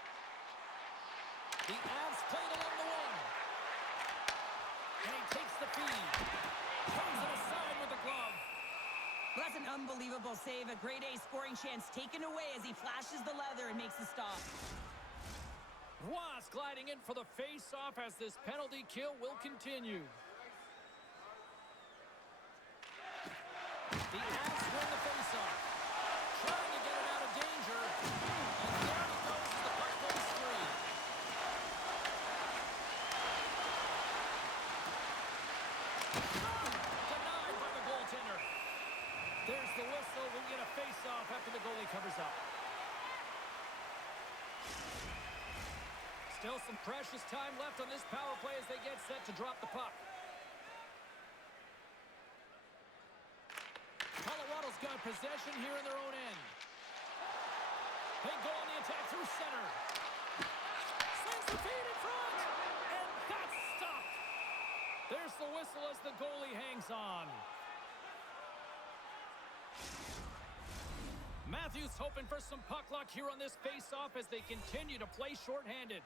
The Avs played along the wing. And he takes the feed. Turns it aside with the glove. Well, that's an unbelievable save. A grade A scoring chance taken away as he flashes the leather and makes the stop. Ross gliding in for the face-off as this penalty kill will continue. The Avs win the face-off. Trying to get it out of danger. And there he goes as the puck goes free. Denied by the goaltender. There's the whistle. We'll get a face-off after the goalie covers up. Still some precious time left on this power play as they get set to drop the puck. Colorado's got possession here in their own end. They go on the attack through center. Sends the feed in front. And that's stopped. There's the whistle as the goalie hangs on. Matthews hoping for some puck luck here on this face-off as they continue to play shorthanded.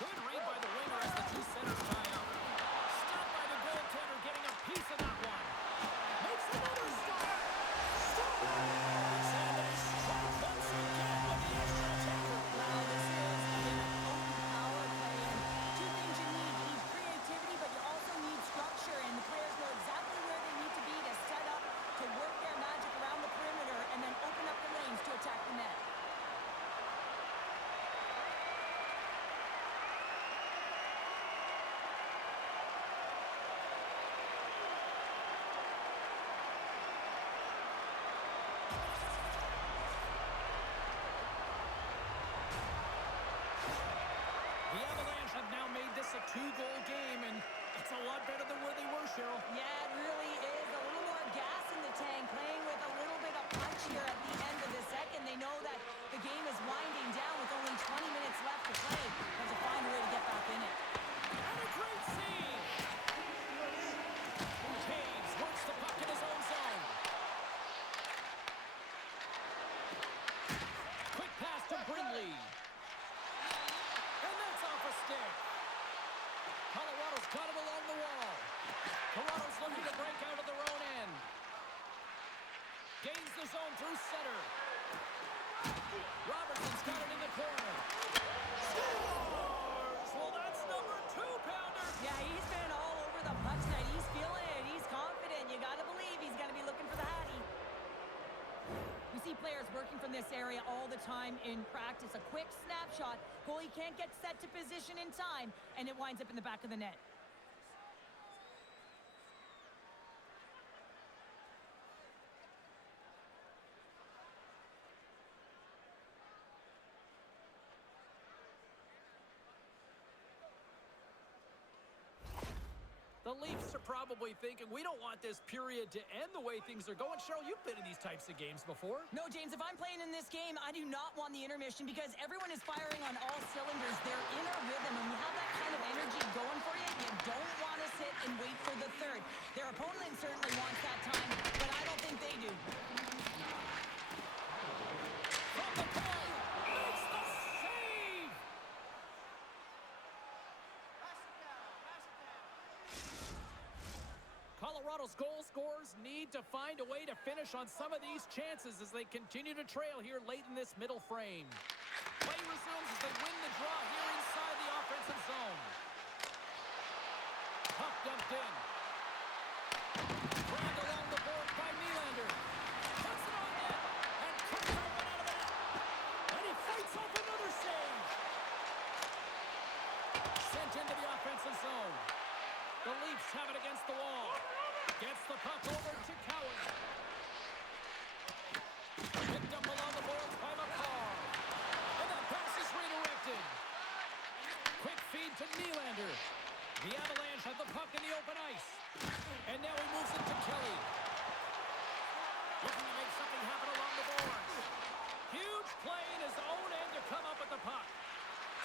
Good read by the winger as the two centers tie up. Stopped by the goaltender, getting a piece of that one. Makes another stop. Stop. And they strike once again with the extra tackle. Wow, this is an open power play. And two things you need. You need creativity, but you also need structure. And the players know exactly where they need to be to set up, to work their magic around the perimeter, and then open up the lanes to attack the net. The Avalanche have now made this a two-goal game, and it's a lot better than where they were, Cheryl. Yeah, it really is. A little more gas in the tank, playing with a little bit of punch here at the end of the second. They know that the game is winding down with only 20 minutes left to play. They have to find a way to get back in it. And a great save! Caves works the puck in his own zone. zone through center. Robertson's got it in the corner. Scores! Well, that's number 2-pounder. Yeah, he's been all over the puck tonight. He's feeling it. He's confident. You got to believe he's going to be looking for the Hattie. We see players working from this area all the time in practice. A quick snapshot. Goalie can't get set to position in time, and it winds up in the back of the net. The Leafs are probably thinking, we don't want this period to end the way things are going. Cheryl, you've been in these types of games before. No, James, if I'm playing in this game, I do not want the intermission because everyone is firing on all cylinders. They're in a rhythm. When you have that kind of energy going for you, you don't want to sit and wait for the third. Their opponent certainly wants that time, but I don't think they do. From the point, makes the save! Colorado's goal scorers need to find a way to finish on some of these chances as they continue to trail here late in this middle frame. Play resumes as they win the draw here inside the offensive zone. Puck dumped in. Grabbed along the board by Nylander. Puts it on net and kicks that one out of the net. And he fights off another save. Sent into the offensive zone. The Leafs have it against the wall. Gets the puck over to Cowan. Picked up along the boards by McCarr. And that pass is redirected. Quick feed to Nylander. The Avalanche have the puck in the open ice. And now he moves it to Kelly. Looking to make something happen along the boards. Huge play in his own end to come up with the puck.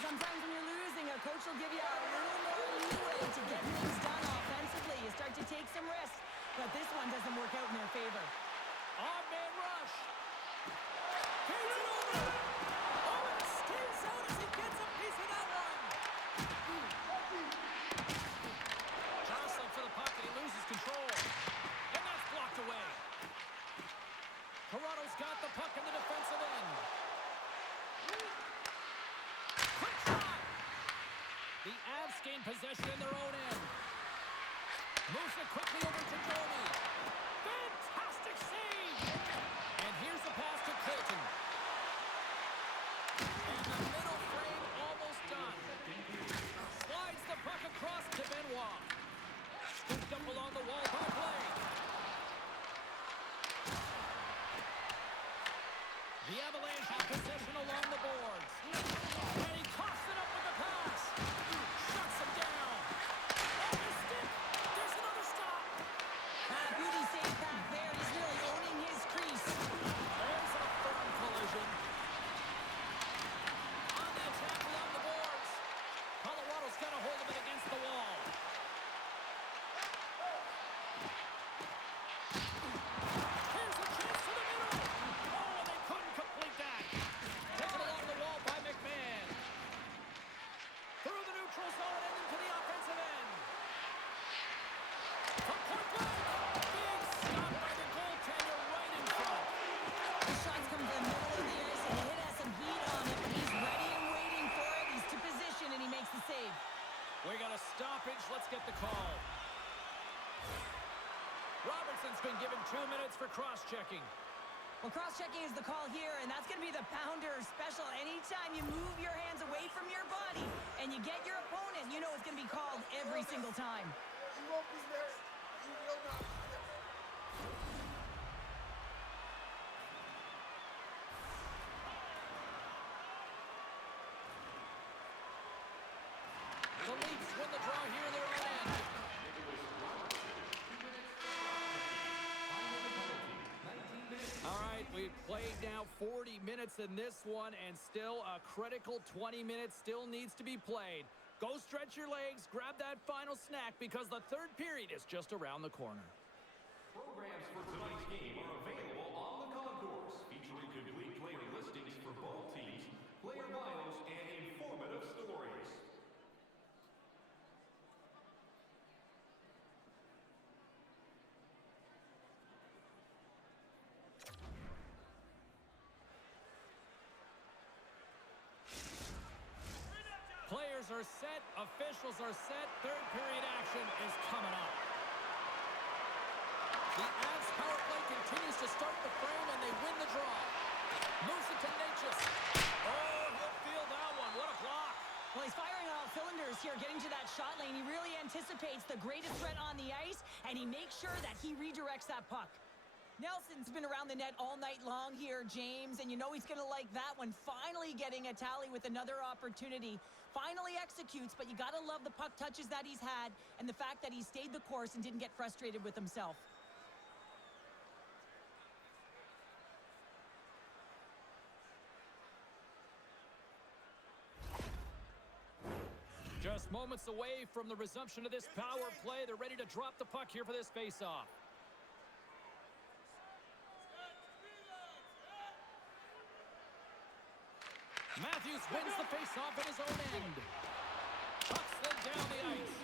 Sometimes when you're losing, a coach will give you a little more leeway to get things done offensively. You start to take some risks, but this one doesn't work out in their favor. Odd man rush. Here's it over. Oh, it stays out as he gets a piece of that one. Jostling for the puck, and he loses control. And that's blocked away. Toronto's got the puck in the defensive end. Quick shot. The Avs gain possession in their own end. Moves it quickly over to Domi. Fantastic save! And here's the pass to Clayton. And the middle frame almost done. Slides the puck across to Benoit. Scooped up along the wall by Blake. The Avalanche have possession along the boards. And he coughs it up with the pass. Shuts him down. On the stick. There's another stop. Beauty save back there. He's really owning his crease. There's a firm collision. On the attack along the boards. Colorado's got a hold of it against the wall. Here's a chance to the middle. Oh, and they couldn't complete that. Taken along the wall by McMahon. Through the neutral zone and into the offensive end. From point blank. Big stop by the goaltender right in front. The shots come to the middle of the ice, and the hit has some heat on it, but he's ready and waiting for it. He's to position, and he makes the save. We got a stoppage. Let's get the call. Robertson's been given 2 minutes for cross-checking. Well, cross-checking is the call here, and that's going to be the pounder special. Anytime you move your hands away from your body and you get your opponent, you know it's going to be called every single time. You won't be there. You will not be there. The Leafs win the draw here in their own end. All right, we've played now 40 minutes in this one, and still a critical 20 minutes still needs to be played. Go stretch your legs, grab that final snack, because the third period is just around the corner. Programs for tonight's game are available on the concourse, featuring complete player listings for both teams, player bios, and informative stories. set. Officials are set. Third period action is coming up. The Avs power play continues to start the frame, and they win the draw. Moves it to Natchez. Oh, he'll feel that one. What a block. Well, he's firing on all cylinders here, getting to that shot lane. He really anticipates the greatest threat on the ice, and he makes sure that he redirects that puck. Nelson's been around the net all night long here, James, and you know he's going to like that one. Finally getting a tally with another opportunity. Finally executes, but you got to love the puck touches that he's had and the fact that he stayed the course and didn't get frustrated with himself. Just moments away from the resumption of this power play. They're ready to drop the puck here for this faceoff. Matthews wins the faceoff at his own end. Puck slid down the ice.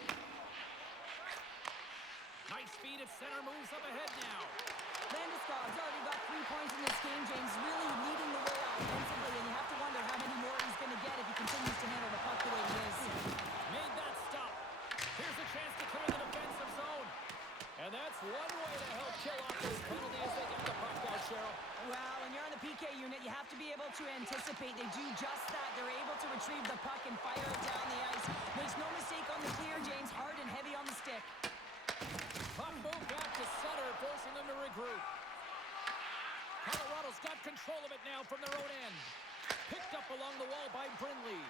Nice feed at center, moves up ahead now. Landeskog's already got 3 points in this game, James, really leading the way offensively, and you have to wonder how many more he's going to get if he continues to handle the puck the way he is. Made that stop. Here's a chance to clear the defensive zone. And that's one way to help kill off this penalty as they get the puck out, Cheryl. Well, when you're on the PK unit, you have to be able to anticipate. They do just that. They're able to retrieve the puck and fire it down the ice. Makes no mistake on the clear, James. Hard and heavy on the stick. Puck move back to center, forcing them to regroup. Colorado's got control of it now from their own end. Picked up along the wall by Brindley.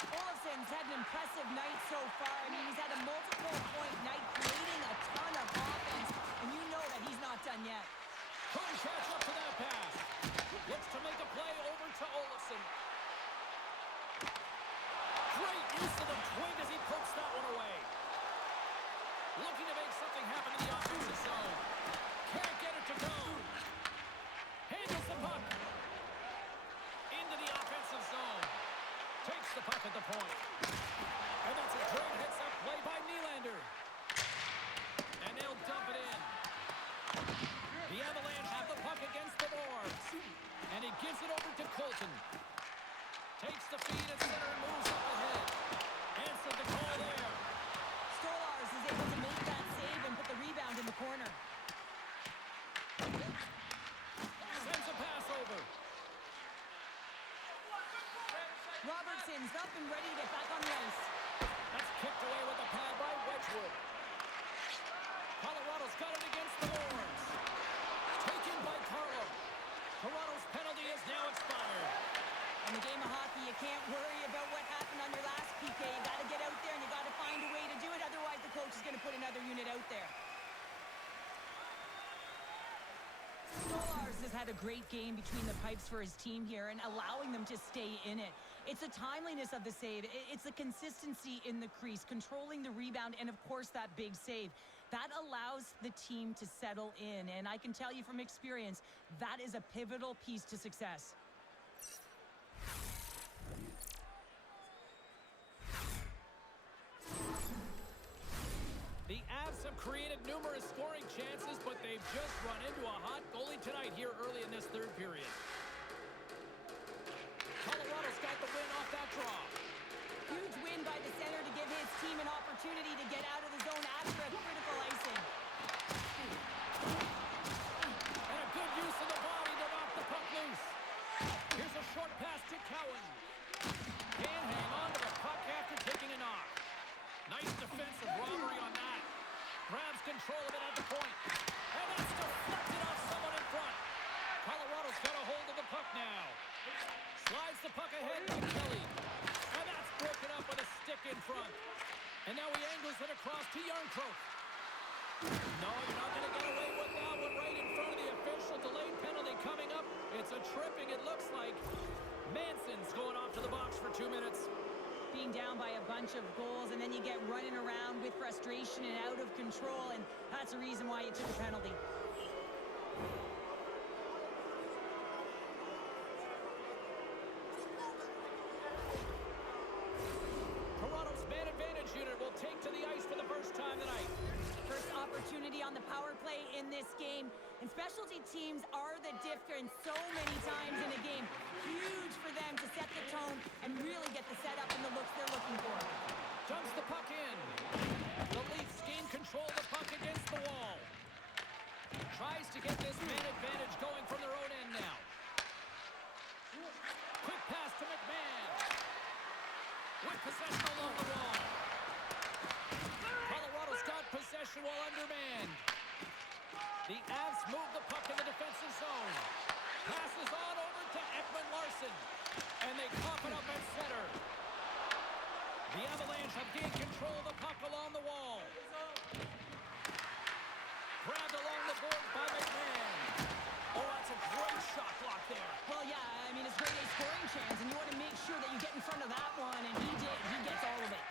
Olofsson's had an impressive night so far. I mean, he's had a multiple-point night, creating a ton of offense, and you know that he's not done yet. Couldn't catch up to that pass. Looks to make a play over to Olofsson. Great use of the twig as he pokes that one away. Looking to make something happen in the offensive zone. Can't get it to go. Handles the puck. Into the offensive zone. Takes the puck at the point. And that's a great hits-up play by Nylander. And they'll dump it in. The Avalanche have the puck against the boards. And he gives it over to Colton. Takes the feed at center and moves up ahead. Answered the call there. Stolarz is able to make that save and put the rebound in the corner. Sends a pass over. Robertson's up and ready to get back on the ice. That's kicked away with the pad by Wedgwood. Colorado's got it against the boards. Taken by Carlo. Toronto's penalty is now expired. In the game of hockey, you can't worry about what happened on your last PK. You got to get out there and you got to find a way to do it. Otherwise, the coach is going to put another unit out there. Stolarz has had a great game between the pipes for his team here and allowing them to stay in it. It's the timeliness of the save. It's the consistency in the crease, controlling the rebound, and, of course, that big save. That allows the team to settle in, and I can tell you from experience, that is a pivotal piece to success. The Avs have created numerous scoring chances, but they've just run into a hot goalie tonight here early in this third period. Colorado's got the win off that draw. Huge win by the center to give his team an opportunity to get out of the zone after a critical icing. And a good use of the body to knock the puck loose. Here's a short pass to Cowan. Can't hang on to the puck after taking a knock. Nice defensive robbery on that. Grabs control of it at the point. And that's deflected off someone in front. Colorado's got a hold of the puck now. Slides the puck ahead to Kelly. And that's broken up with a stick in front. And now he angles it across to Yarncroke. No, you're not going to get away with that one right in front of the official. Delayed penalty coming up. It's a tripping, it looks like. Manson's going off to the box for 2 minutes. Being down by a bunch of goals, and then you get running around with frustration and out of control, and that's the reason why you took a penalty. Toronto's man advantage unit will take to the ice for the first time tonight. First opportunity on the power play in this game. And specialty teams are the difference so many times in a game. Huge for them to set the tone and really get the setup and the looks they're looking for. Dumps the puck in. The Leafs gain control of the puck against the wall. Tries to get this man advantage going from their own end now. Quick pass to McMahon. With possession along the wall. Colorado's got possession while undermanned. The Avs move the puck in the defensive zone. Passes on over to Ekman Larson. And they cough it up at center. The Avalanche have gained control of the puck along the wall. Grabbed along the board by McMahon. Oh, that's a great shot block there. Well, yeah, I mean, it's great a scoring chance, and you want to make sure that you get in front of that one, and he did. He gets all of it.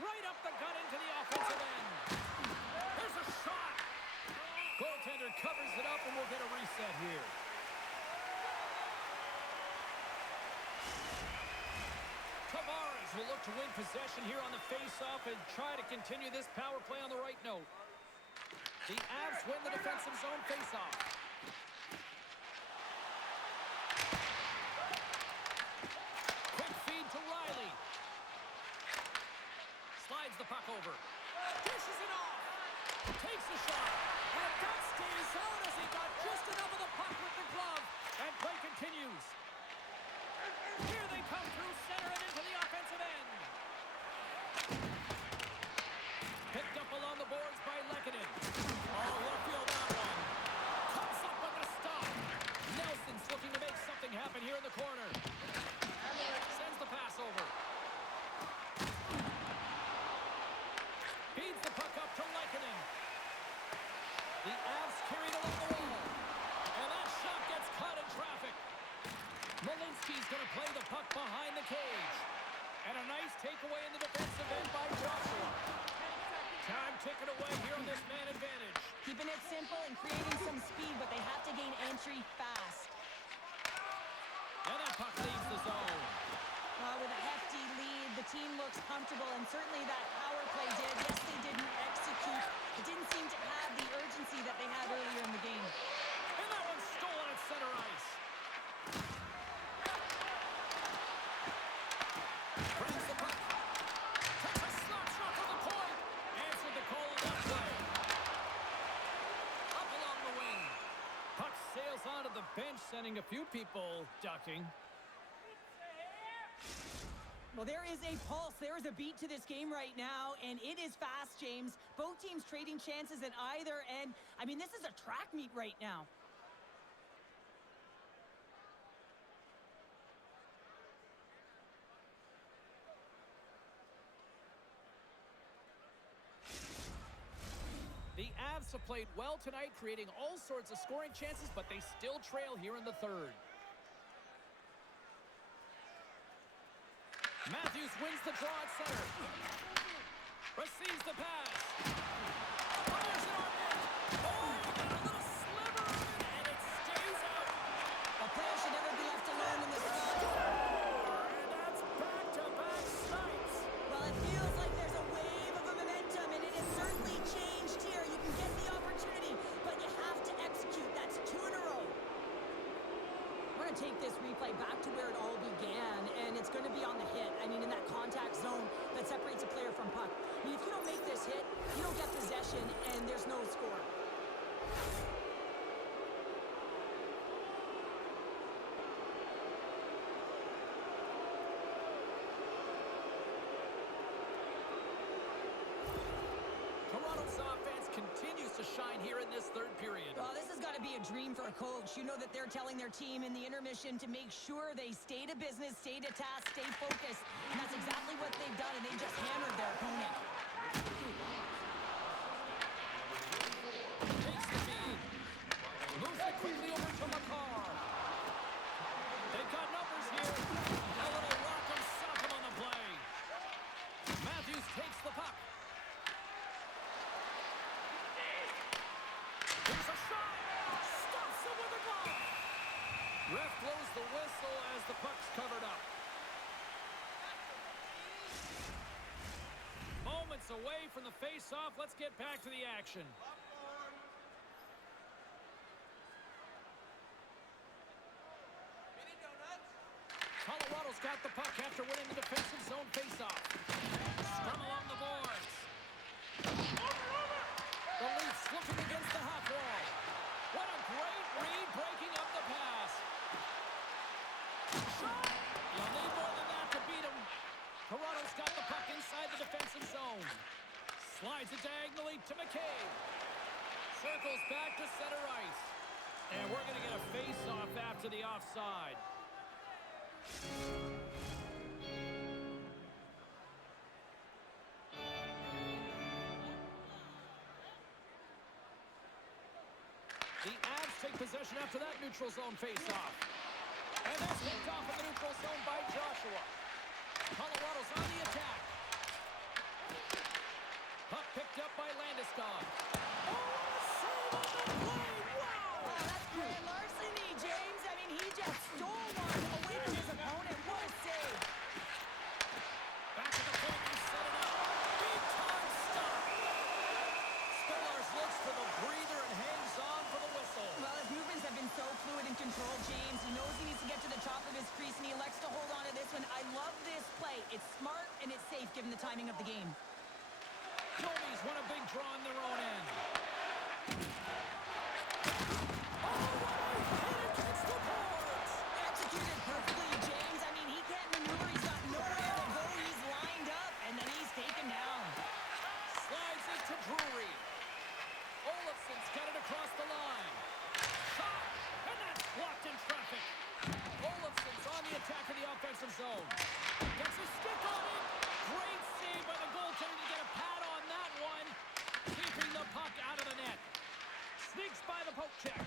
Right up the gut into the offensive end. There's a shot. Goaltender covers it up, and we'll get a reset here. Tavares will look to win possession here on the face-off and try to continue this power play on the right note. The Avs win the defensive zone face-off. Quick feed to Riley. Slides the puck over. Dishes it off. Takes a shot. And that stays out as he got just enough of the puck with the glove. And play continues. Here they come through center and into the offensive end. Picked up along the boards by Lehkonen. Oh, what a field that one. Comes up with the stop. Nelson's looking to make something happen here in the corner. Sends the pass over. Feeds the puck up to Lehkonen. The Avs carried along the wall. And that shot gets caught in traffic. Malinsky's going to play the puck behind the cage. And a nice takeaway in the defensive end by Joshua. Time ticking away here on this man advantage. Keeping it simple and creating some speed, but they have to gain entry fast. And that puck leaves the zone. With a hefty lead, the team looks comfortable, and certainly that power play did. Yes, they didn't execute. It didn't seem to have the urgency that they had earlier in the game. And that one's stolen at center ice. Brings the puck. Takes a slap shot from the point. Answered the call on that play. Up along the wing. Puck sails onto the bench, sending a few people ducking. Well, there is a pulse. There is a beat to this game right now, and it is fast, James. Both teams trading chances at either end. I mean, this is a track meet right now. The Avs have played well tonight, creating all sorts of scoring chances, but they still trail here in the third. Matthews wins the draw at center. Receives the pass. Fires it on net. Oh, got a little sliver of it, and it stays out. A player should never be left alone in this spot. And that's back-to-back snipes. Well, it feels like there's a wave of momentum, and it has certainly changed here. You can get the opportunity, but you have to execute. That's 2 in a row. We're going to take this replay back to where it all began, and it's going to be on the hit. I mean, in that contact zone that separates a player from puck. I mean, if you don't make this hit, you don't get possession, and there's no score. Toronto's offense continues to shine here in this third period. Well, this has got to be a dream for a coach. You know that they're telling their team in the intermission to make sure they stay to business, stay to task, stay focused. And that's exactly what they've done, and they just hammered their opponent. Takes the feed. Moves it quickly over to Makar. They've got numbers here. A little rock'em sock'em on the play. Matthews takes the puck. Here's a shot. Stops him with a glove. Ref blows the whistle as the puck's covered up. Moments away from the face-off. Let's get back to the action. got the puck after winning the defensive zone faceoff. Scrum along the boards. The Leafs looking against the half wall. What a great read, breaking up the pass. Shot! You'll need more than that to beat him. Toronto's got the puck inside the defensive zone. Slides it diagonally to McCabe. Circles back to center ice. And we're going to get a face-off after the offside. The Avs take possession after that neutral zone face-off. And that's picked off in the neutral zone by Joshua. Colorado's on the attack. Puck picked up by Landeskog. Oh, save on the play! Wow! Oh, that's grand larceny, James. I mean, he just stole one away from his opponent. What a save. Back to the point and set it up. Big time stop. Stolarz looks for the breather and hangs on for the whistle. Well, his movements have been so fluid and controlled, James. He knows he needs to get to the top of his crease, and he elects to hold on to this one. I love this play. It's smart and it's safe given the timing of the game. Domi's won a big draw in their own end. Executed perfectly, James. I mean, he can't maneuver. He's got nowhere to go. He's lined up, and then he's taken down. Slides it to Drury. Olofsson's got it across the line. Shot! And that's blocked in traffic. Olofsson's on the attack in the offensive zone. Gets a stick on it. Great save by the goaltender to get a pad on that one. Keeping the puck out of the net. Sneaks by the poke check.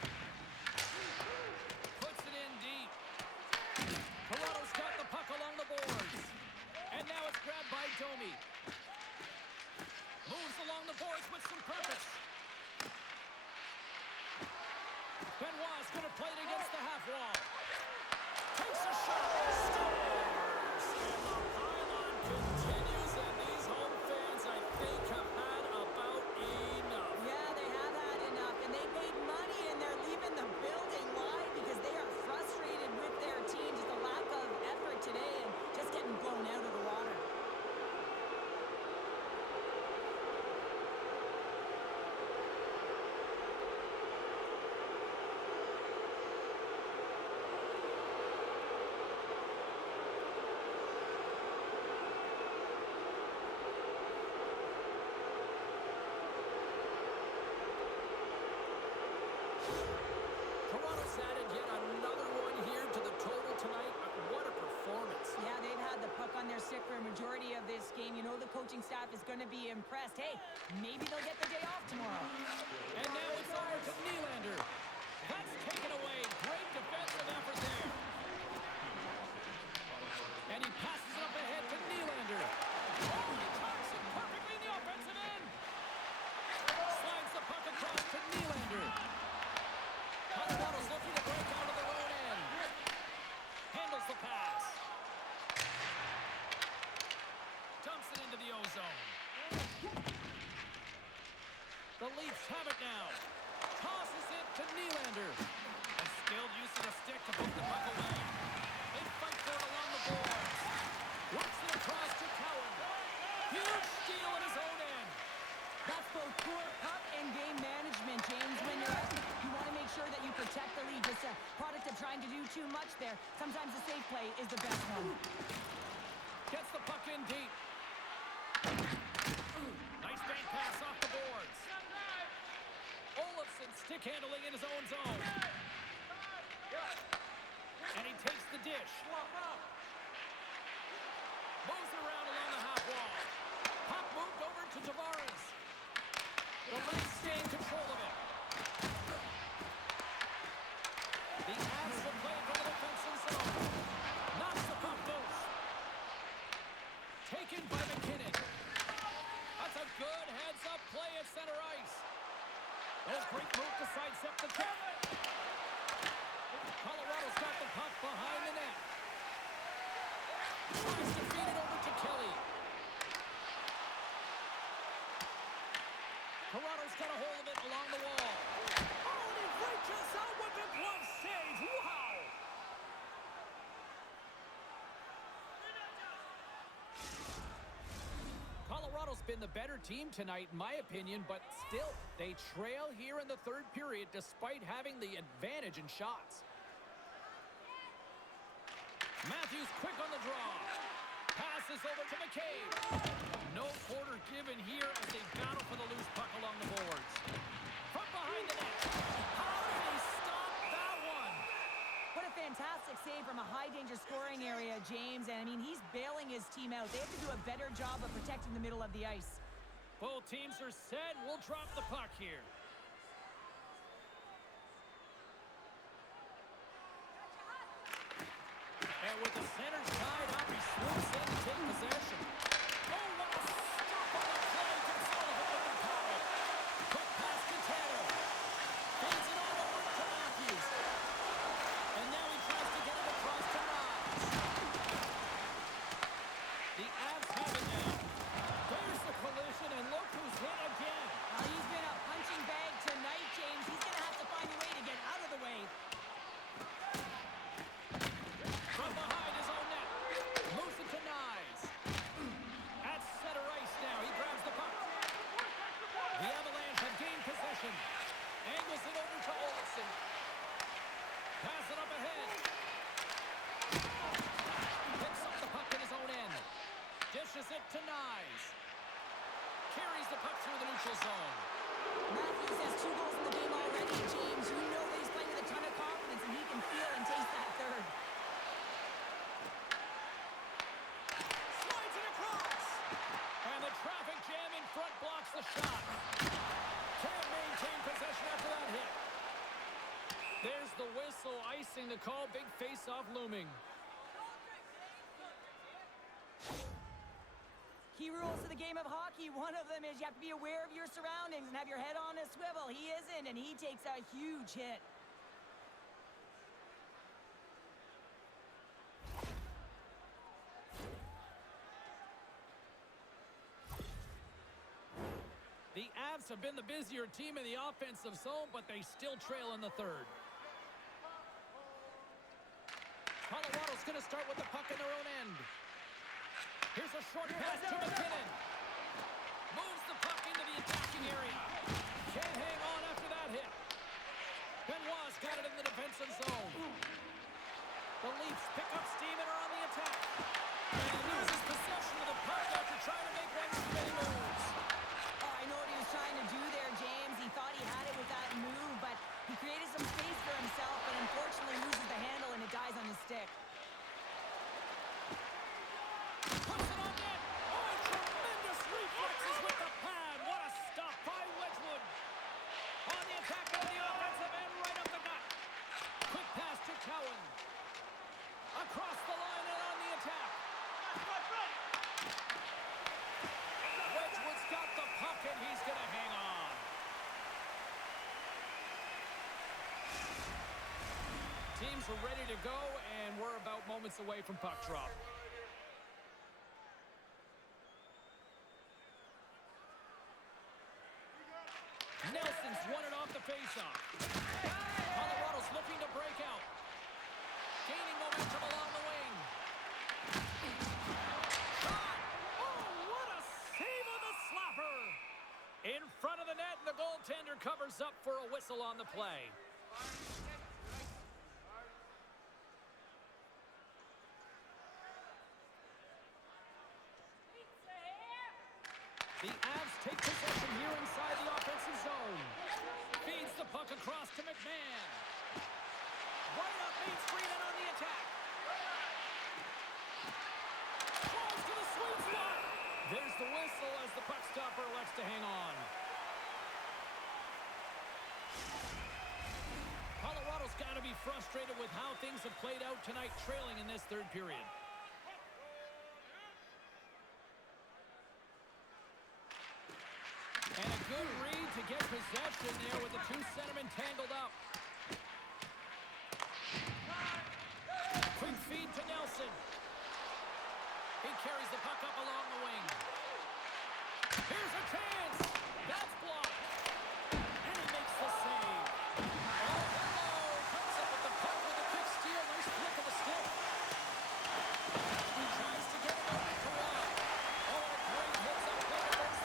Puts it in deep. Toronto's got the puck along the boards. And now it's grabbed by Domi. Moves along the boards with some purpose. Benoit's going to play it against the half wall. Takes a shot. Scores! And the pylon continues, and these home fans, I think, have had about enough. Yeah, they have had enough, and they paid money, and they're leaving the building. Why? Because they are frustrated with their team. Just a lack of effort today and just getting blown out of the water. Toronto's added yet another one here to the total tonight. What a performance. Yeah, they've had the puck on their stick for a majority of this game. You know the coaching staff is going to be impressed. Hey, maybe they'll get the day off tomorrow. And now it's over to Nylander. That's taken away. Great defensive effort there. And he passes it up ahead to Nylander. Oh, he talks it perfectly in the offensive end. Slides the puck across to Nylander. Colorado's looking to break out of their own end. Handles the pass. Dumps it into the ozone. The Leafs have it now. Tosses it to Nylander. A skilled use of the stick to put the puck away. They fight for it along the boards. Works it across to Cowan. Huge steal in his own end. That's both poor puck and game management, James. When you're out, you want to make sure that you protect the lead. Just a product of trying to do too much there. Sometimes the safe play is the best one. Gets the puck in deep. Nice bank pass off the boards. Olofsson stick handling in his own zone. And he takes the dish. Moves around along the half wall. Puck moved over to Tavares. The Leafs stay in control of it. The Avs will play from the defensive zone. Knocks the puck loose. Taken by McKinnon. That's a good heads-up play at center ice. Oh, great move to sidestep the kick. Colorado's got the puck behind the net. Tries to feed it over to Kelly. Toronto's got a hold of it along the wall. Oh, and he reaches out with a glove save. Wow! been the better team tonight, in my opinion, but still, they trail here in the third period despite having the advantage in shots. Matthews quick on the draw. Passes over to McCabe. No quarter given here as they battle for the loose puck along the boards. From behind the net. How did he stop that one? What a fantastic save from a high-danger scoring area, James. And, I mean, he's bailing his team out. They have to do a better job of protecting the middle of the ice. Both teams are set. We'll drop the puck here. And with the centers tied up, he swoops in to take possession. Oh, what a stop on the play. Gonzalez with the power. Quick pass to Tanner. Feeds it on over to Matthews. And now he tries to get it across to Niles. The Avs have it now. There's the collision, and look who's hit again. He's been a punching bag tonight, James. He's going to have to find a way to get out of the way. From behind his own net. Moves it to Niles. At center ice now. He grabs the puck. The Avalanche have gained possession. Angles it over to Olsen. Pass it up ahead. Picks up the puck in his own end. Dishes it to Niles. Carries the puck through the neutral zone. Matthews has 2 goals in the game already, James. You know that he's playing with a ton of confidence, and he can feel and taste that third. Slides it across. And the traffic jam in front blocks the shot. Can't maintain possession after that hit. There's the whistle, icing the call. Big face-off looming. Key rules to the game of hockey. One of them is you have to be aware of your surroundings and have your head on a swivel. He isn't, and he takes a huge hit. The Avs have been the busier team in the offensive zone, but they still trail in the third. Colorado's going to start with the puck in their own end. Here's a short pass to McKinnon. Moves the puck into the attacking area. Can't hang on after that hit. Benoit's got it in the defensive zone. The Leafs pick up steam and are on the attack. And he loses possession of the puck after trying to make one too many moves. Oh, I know what he was trying to do there, James. He thought he had it with that move, but he created some space for himself, but unfortunately loses the handle and it dies on his stick. Puts it on net. Oh, tremendous reflexes with the pad. What a stop by Wedgwood. On the attack on the offensive end, right up the gut. Quick pass to Cowan. Across the line and on the attack. Wedgwood's got the puck and he's going to hang on. Teams are ready to go, and we're about moments away from puck drop. Nelson's won it off the faceoff. Colorado's looking to break out. Gaining momentum along the wing. Shot! Oh, what a save on the slapper! In front of the net, and the goaltender covers up for a whistle on the play. The Avs take possession here inside the offensive zone. Feeds the puck across to McMahon. Right up Main Street and on the attack. Falls to the sweet spot. There's the whistle as the puck stopper elects to hang on. Colorado's got to be frustrated with how things have played out tonight, trailing in this third period. And a good read to get possession there with the two centermen tangled up. Quick feed to Nelson. He carries the puck up along the wing. Here's a chance. That's blocked. And he makes the save. Oh, hello. Comes up with the puck with a quick steal. Nice flick of the stick. He tries to get it over to Watt. Oh, a great hits up play against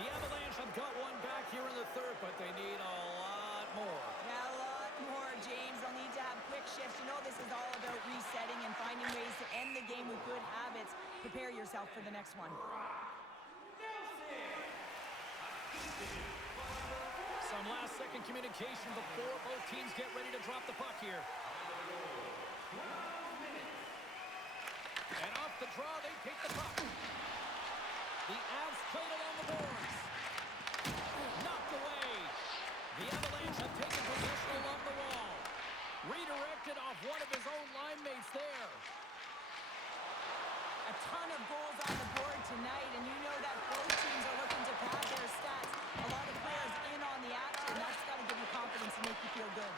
The Avalanche have got one back here in the third, but they need a lot more. Yeah, a lot more, James. They'll need to have quick shifts. You know this is all about resetting and finding ways to end the game with good habits. Prepare yourself for the next one. Some last-second communication before both teams get ready to drop the puck here. And off the draw, they take the puck. The Avs played along the boards. Knocked away. The Avalanche have taken possession along the wall. Redirected off one of his own line mates there. A ton of goals on the board tonight, and you know that both teams are looking to pad their stats. A lot of players in on the action. That's got to give you confidence and make you feel good.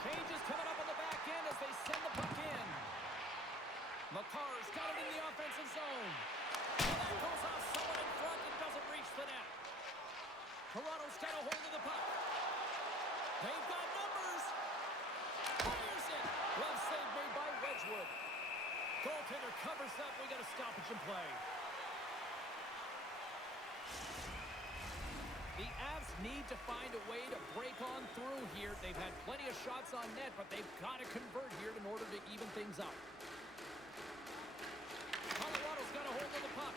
Changes coming up on the back end as they send the puck in. McCarr's got it in the offensive zone. And that goes off someone in front and doesn't reach the net. Toronto's got a hold of the puck. They've got numbers. Fires it. Glove save made by Wedgwood. Goaltender covers up. We got a stoppage in play. The Avs need to find a way to break on through here. They've had plenty of shots on net, but they've got to convert here in order to even things up. Colorado's got a hold of the puck.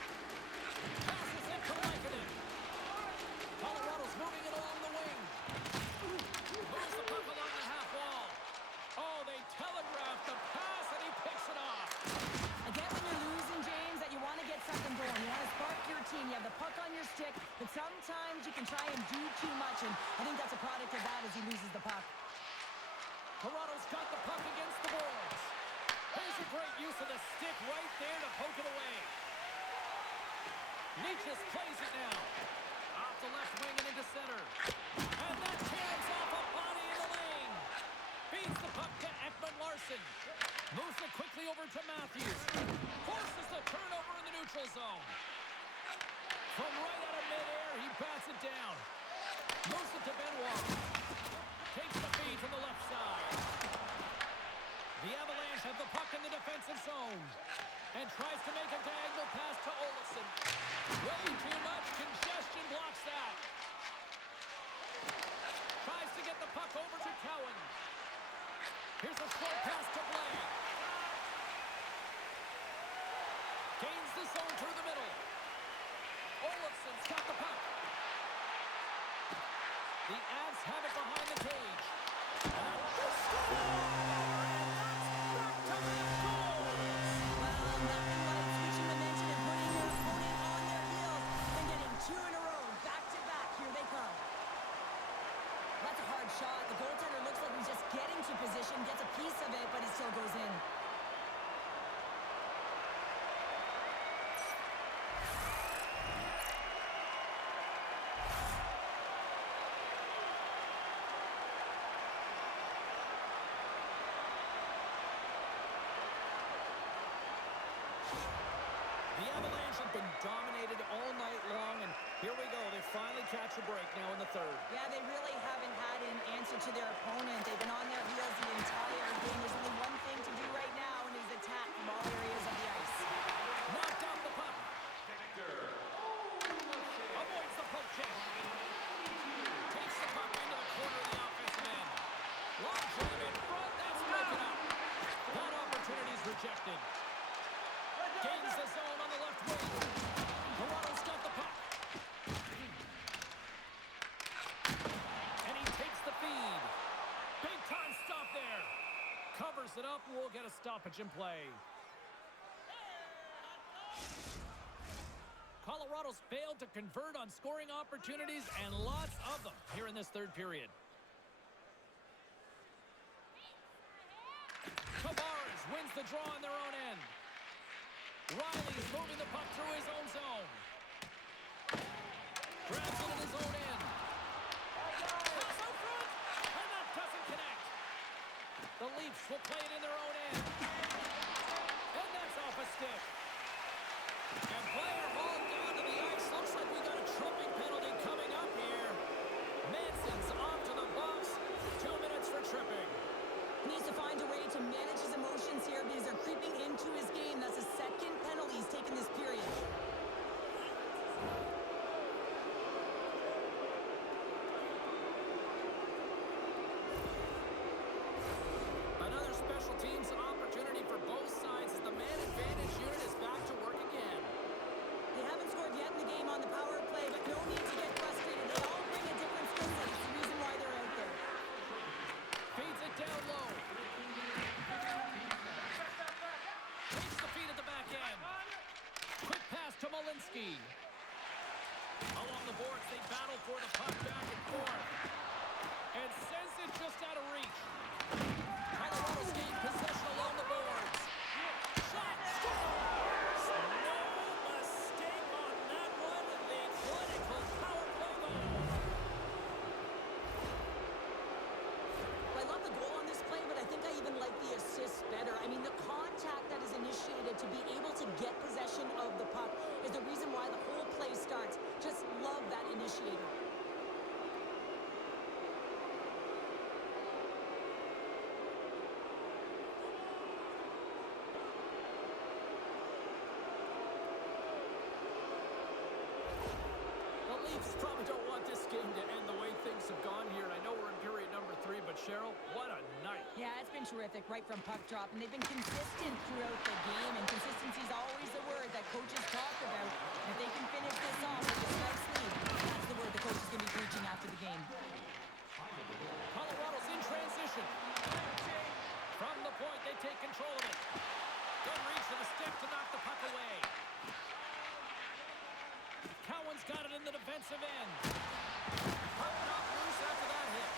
Passes it to Lankinen. Colorado's moving it along the wing. Moves the puck along the half wall. Oh, they telegraphed the pass, and he picks it off. I get when you're losing, James, that you want to get something going. You want to spark your team. You have the puck on your stick, but sometimes you can try and do too much, and I think that's a product of that as he loses the puck. Toronto's got the puck against the boards. There's a great use of the stick right there to poke it away. Leachus plays it now. Off the left wing and into center. And that jams off a body in the lane. Beats the puck to Ekman-Larsson. Moves it quickly over to Matthews. Forces the turnover in the neutral zone. From right out of midair, he bats it down. Moves it to Benoit. Takes the feed from the left side. The Avalanche have the puck in the defensive zone. And tries to make a diagonal pass to Olofsson. Way too much. Congestion blocks that. Tries to get the puck over to Cowan. Here's a short pass to Blake. Gains the zone through the middle. Olofsson's got the puck. The Avs have it behind the cage. Shot. The goaltender looks like he's just getting to position, gets a piece of it, but he still goes in. The Avalanche have been dominated all night long, and here we go. They finally catch a break now in the third. Yeah, they really haven't had an answer to their opponent. They've been on their heels the entire game. There's only one thing to do right now, and it is attack from all areas of the ice. Knocked off the puck. Avoids the poke check. Takes the puck into the corner of the offensive end. Long jam in front. That's broken up. That opportunity's rejected. Gains the zone on the left wing. Toronto's got the puck. And he takes the feed. Big time stop there. Covers it up, and we'll get a stoppage in play. Colorado's failed to convert on scoring opportunities, and lots of them here in this third period. Tavares wins the draw on their own end. Riley's moving the puck through his own zone. Grabs it at his own end. Pass out front, and that doesn't connect. The Leafs will play it in their own end. And that's off a stick. And player hauled down to the ice. Looks like we got a tripping penalty coming up here. Manson's off to the box. 2 minutes for tripping. He needs to find a way to manage his emotions here because they're creeping into his game. That's the second penalty he's taken this period. Walensky. Along the boards, they battle for the puck back and forth. And sends it just out of reach. Colorado's gained possession along the boards. Shot, scores! No mistake on that one. The clinical power play goal. I love the goal on this play, but I think I even like the assist better. I mean, the contact that is initiated to be able to get possession of the puck is the reason why the whole play starts. Just love that initiator. The Leafs probably don't want this game to end the way things have gone here. I know we're in period number 3, but Cheryl, what a night. Yeah, it's been terrific right from puck drop, and they've been consistent throughout the game, and consistency is always the word that coaches talk about. And if they can finish this off with a slight sleeve, that's the word the coach is going to be preaching after the game. Colorado's in transition. From the point, they take control of it. Good reach to the stick to knock the puck away. Cowan's got it in the defensive end. Puck knocked loose after that hit.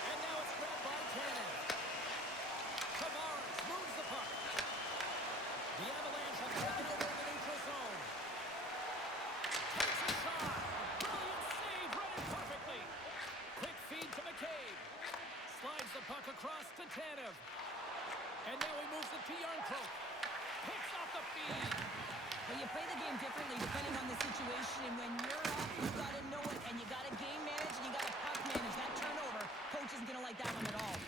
And now it's grabbed by Tanev. Tavares moves the puck. The Avalanche have taken over in the neutral zone. Takes a shot. Brilliant save, read it perfectly. Quick feed to McCabe. Slides the puck across to Tanev. And now he moves it to Yarncroke. Picks off the feed. Well, you play the game differently depending on the situation, and when you're up, you got to know it, and you got to game manage, and you got to puck manage. That turnover, coach isn't going to like that one at all.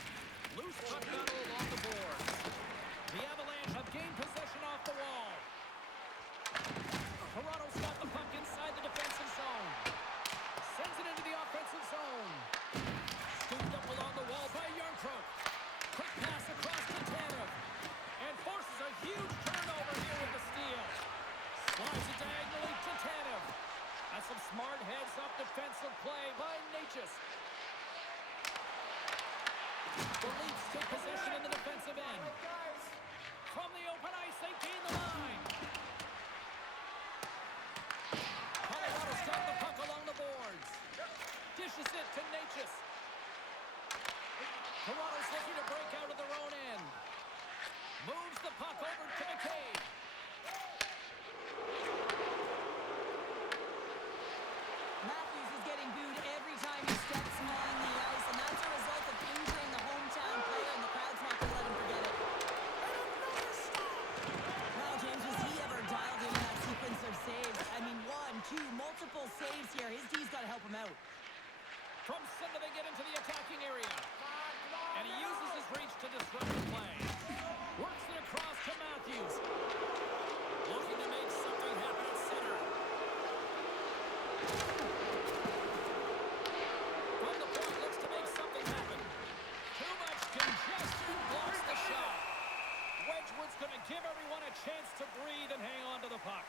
Loose puck battle along the boards. The Avalanche have gained possession off the wall. Toronto's got the puck inside the defensive zone. Sends it into the offensive zone. Scooped up along the wall by Yarncroke. Quick pass across to Tanev. And forces a huge turnover here with the steal. Slides it diagonally to Tanev. That's some smart heads-up defensive play by Natchez. The Leafs take possession in the defensive end. From the open ice, they gain the line. Colorado's got the puck along the boards. Dishes it to Natchez. Toronto's looking to break out of their own end. Moves the puck over to McCabe. Matthews is getting booed every time he steps on the ice, and that's a result of injuring the hometown player, and the crowd's not going to let him forget it. Wow, James, was he ever dialed in that sequence of saves? I mean, 1, 2, multiple saves here. His D's got to help him out. From center, they get into the attacking area. And he uses his reach to disrupt the play. Works it across to Matthews. Looking to make something happen at center. From the point, looks to make something happen. Too much congestion blocks the shot. Wedgwood's going to give everyone a chance to breathe and hang on to the puck.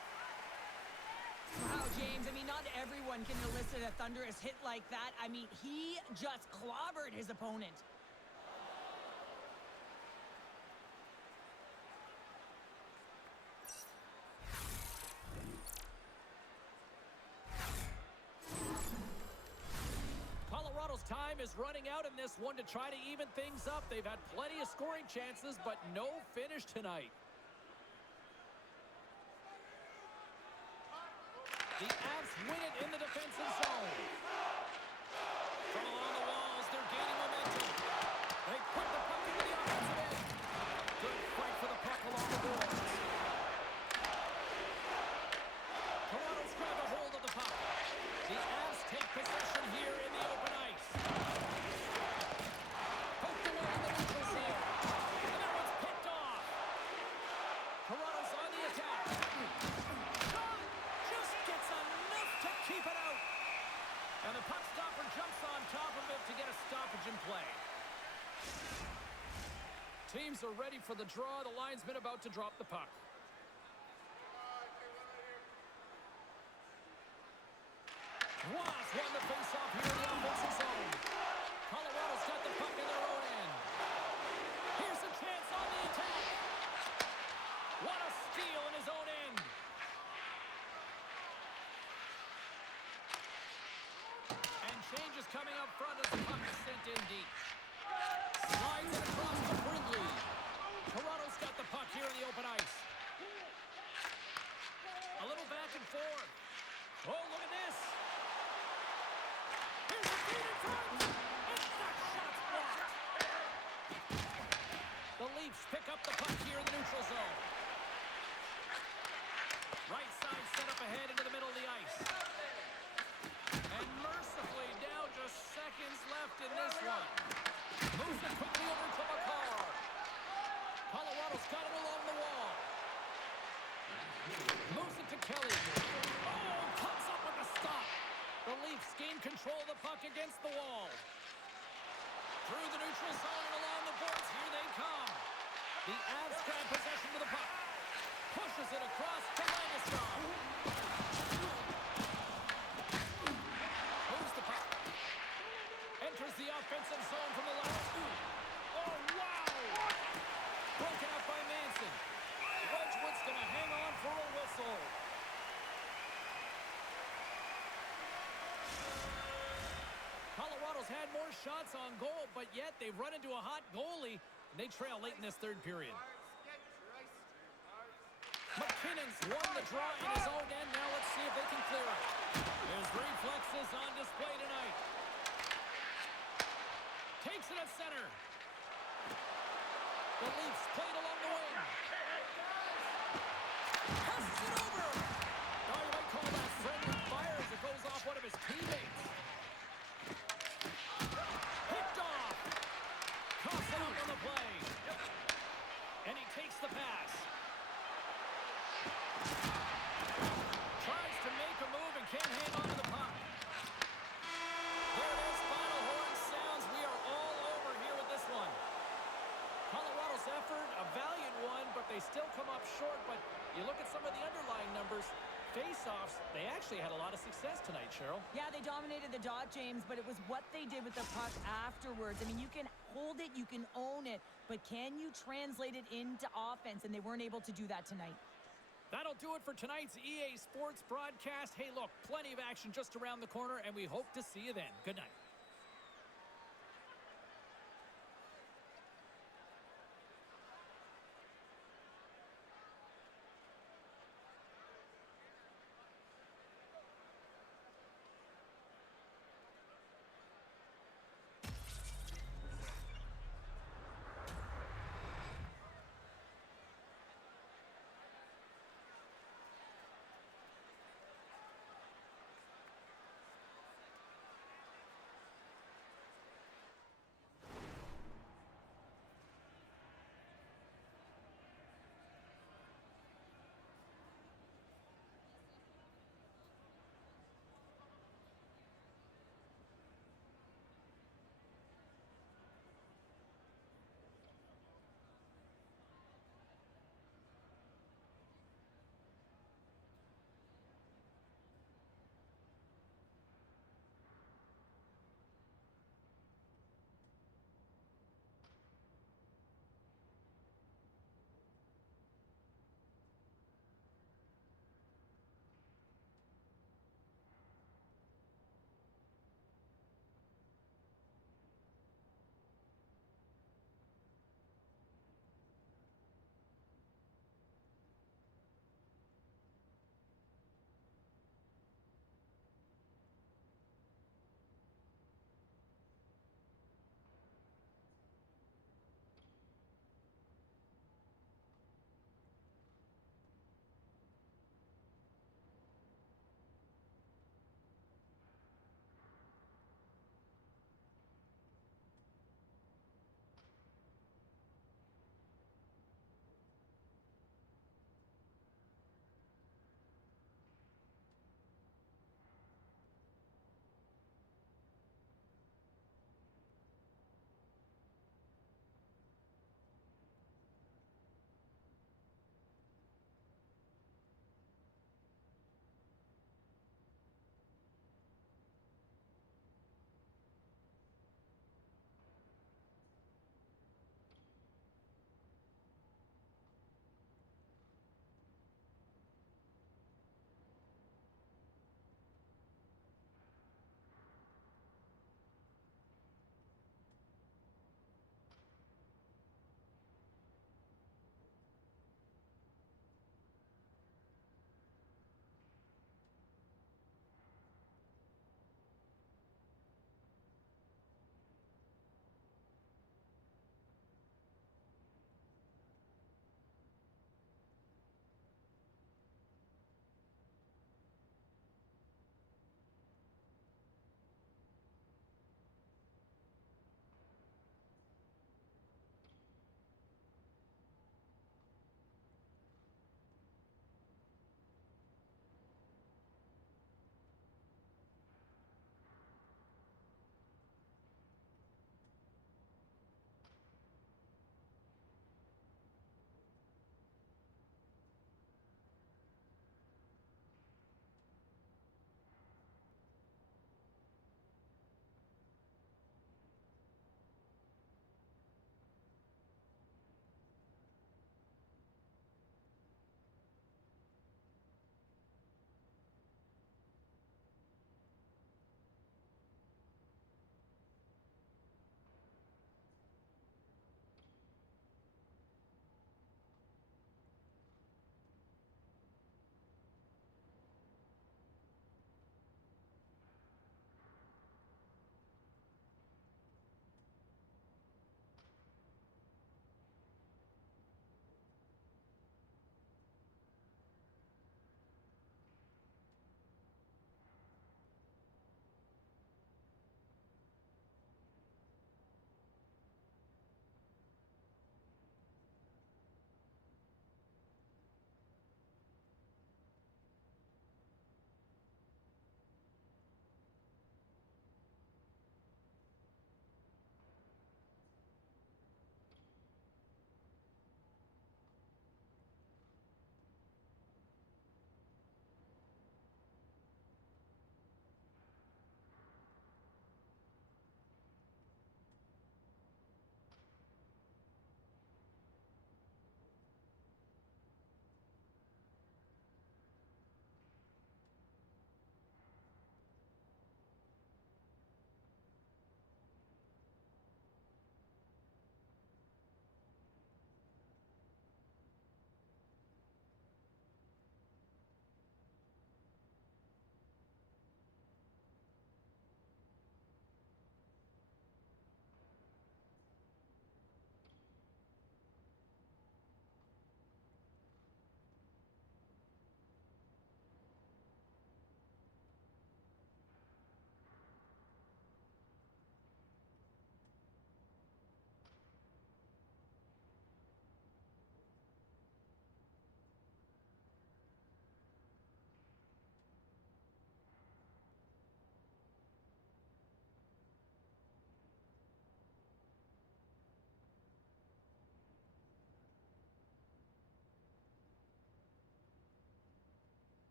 Wow, James, I mean, not everyone can elicit a thunderous hit like that. I mean, he just clobbered his opponent. Colorado's time is running out in this one to try to even things up. They've had plenty of scoring chances, but no finish tonight. The Avs win it in the defensive zone. From along the walls, they're gaining momentum. They put the puck into the offensive end. Good fight for the puck along the boards. Toronto's grabbed a hold of the puck. The Avs take possession here in the open ice. Poked away in the neutral zone. And that one's picked off. Toronto's on the attack. Just gets enough to keep it out. And the puck stopper jumps on top of it to get a stoppage in play. Teams are ready for the draw. The linesman about to drop the puck. Wasp won the face-off here in the offensive zone. Colorado's got the puck in their own end. Here's a chance on the attack. What a steal in his own end. And change is coming up front as the puck is sent in deep. Slides it across to Brindley. Toronto's got the puck here in the open ice. A little back and forth. Oh, look at this. Here's the feed in front. And that shot's blocked. The Leafs pick up the puck here in the neutral zone. Right side set up ahead into the middle of the ice. And mercifully, now just seconds left in this one. Moves it quickly over to McCarr. Colorado's got it along the wall. Moves it to Kelly. Oh, comes up with a stop. The Leafs gain control of the puck against the wall. Through the neutral zone and along the boards, here they come. The Avs grab possession of the puck. Pushes it across to Landeskog. Moves the puck. Enters the offensive zone from the left. Oh, wow! Broken up by Manson. Wedgwood's going to hang on for a whistle. Colorado's had more shots on goal, but yet they've run into a hot goalie. And they trail late in this third period. McKinnon's won the draw in his own end. Now let's see if they can clear it. His reflexes on display tonight. Takes it at center. The Leafs played along the wing. Passes it over. Now you might call that friendly fire as it goes off one of his teammates. Picked off. Toss it up on the play. And he takes the pass. Tries to make a move and can't hang on to the puck. There it is. Final horn sounds. We are all over here with this one. Colorado's effort, a valiant one, but they still come up short. But you look at some of the underlying numbers. Face-offs, they actually had a lot of success tonight, Cheryl. Yeah, they dominated the dot, James, but it was what they did with the puck afterwards. I mean, you can hold it, you can own it, but can you translate it into offense? And they weren't able to do that tonight. That'll do it for tonight's EA Sports broadcast. Hey, look, plenty of action just around the corner, and we hope to see you then. Good night.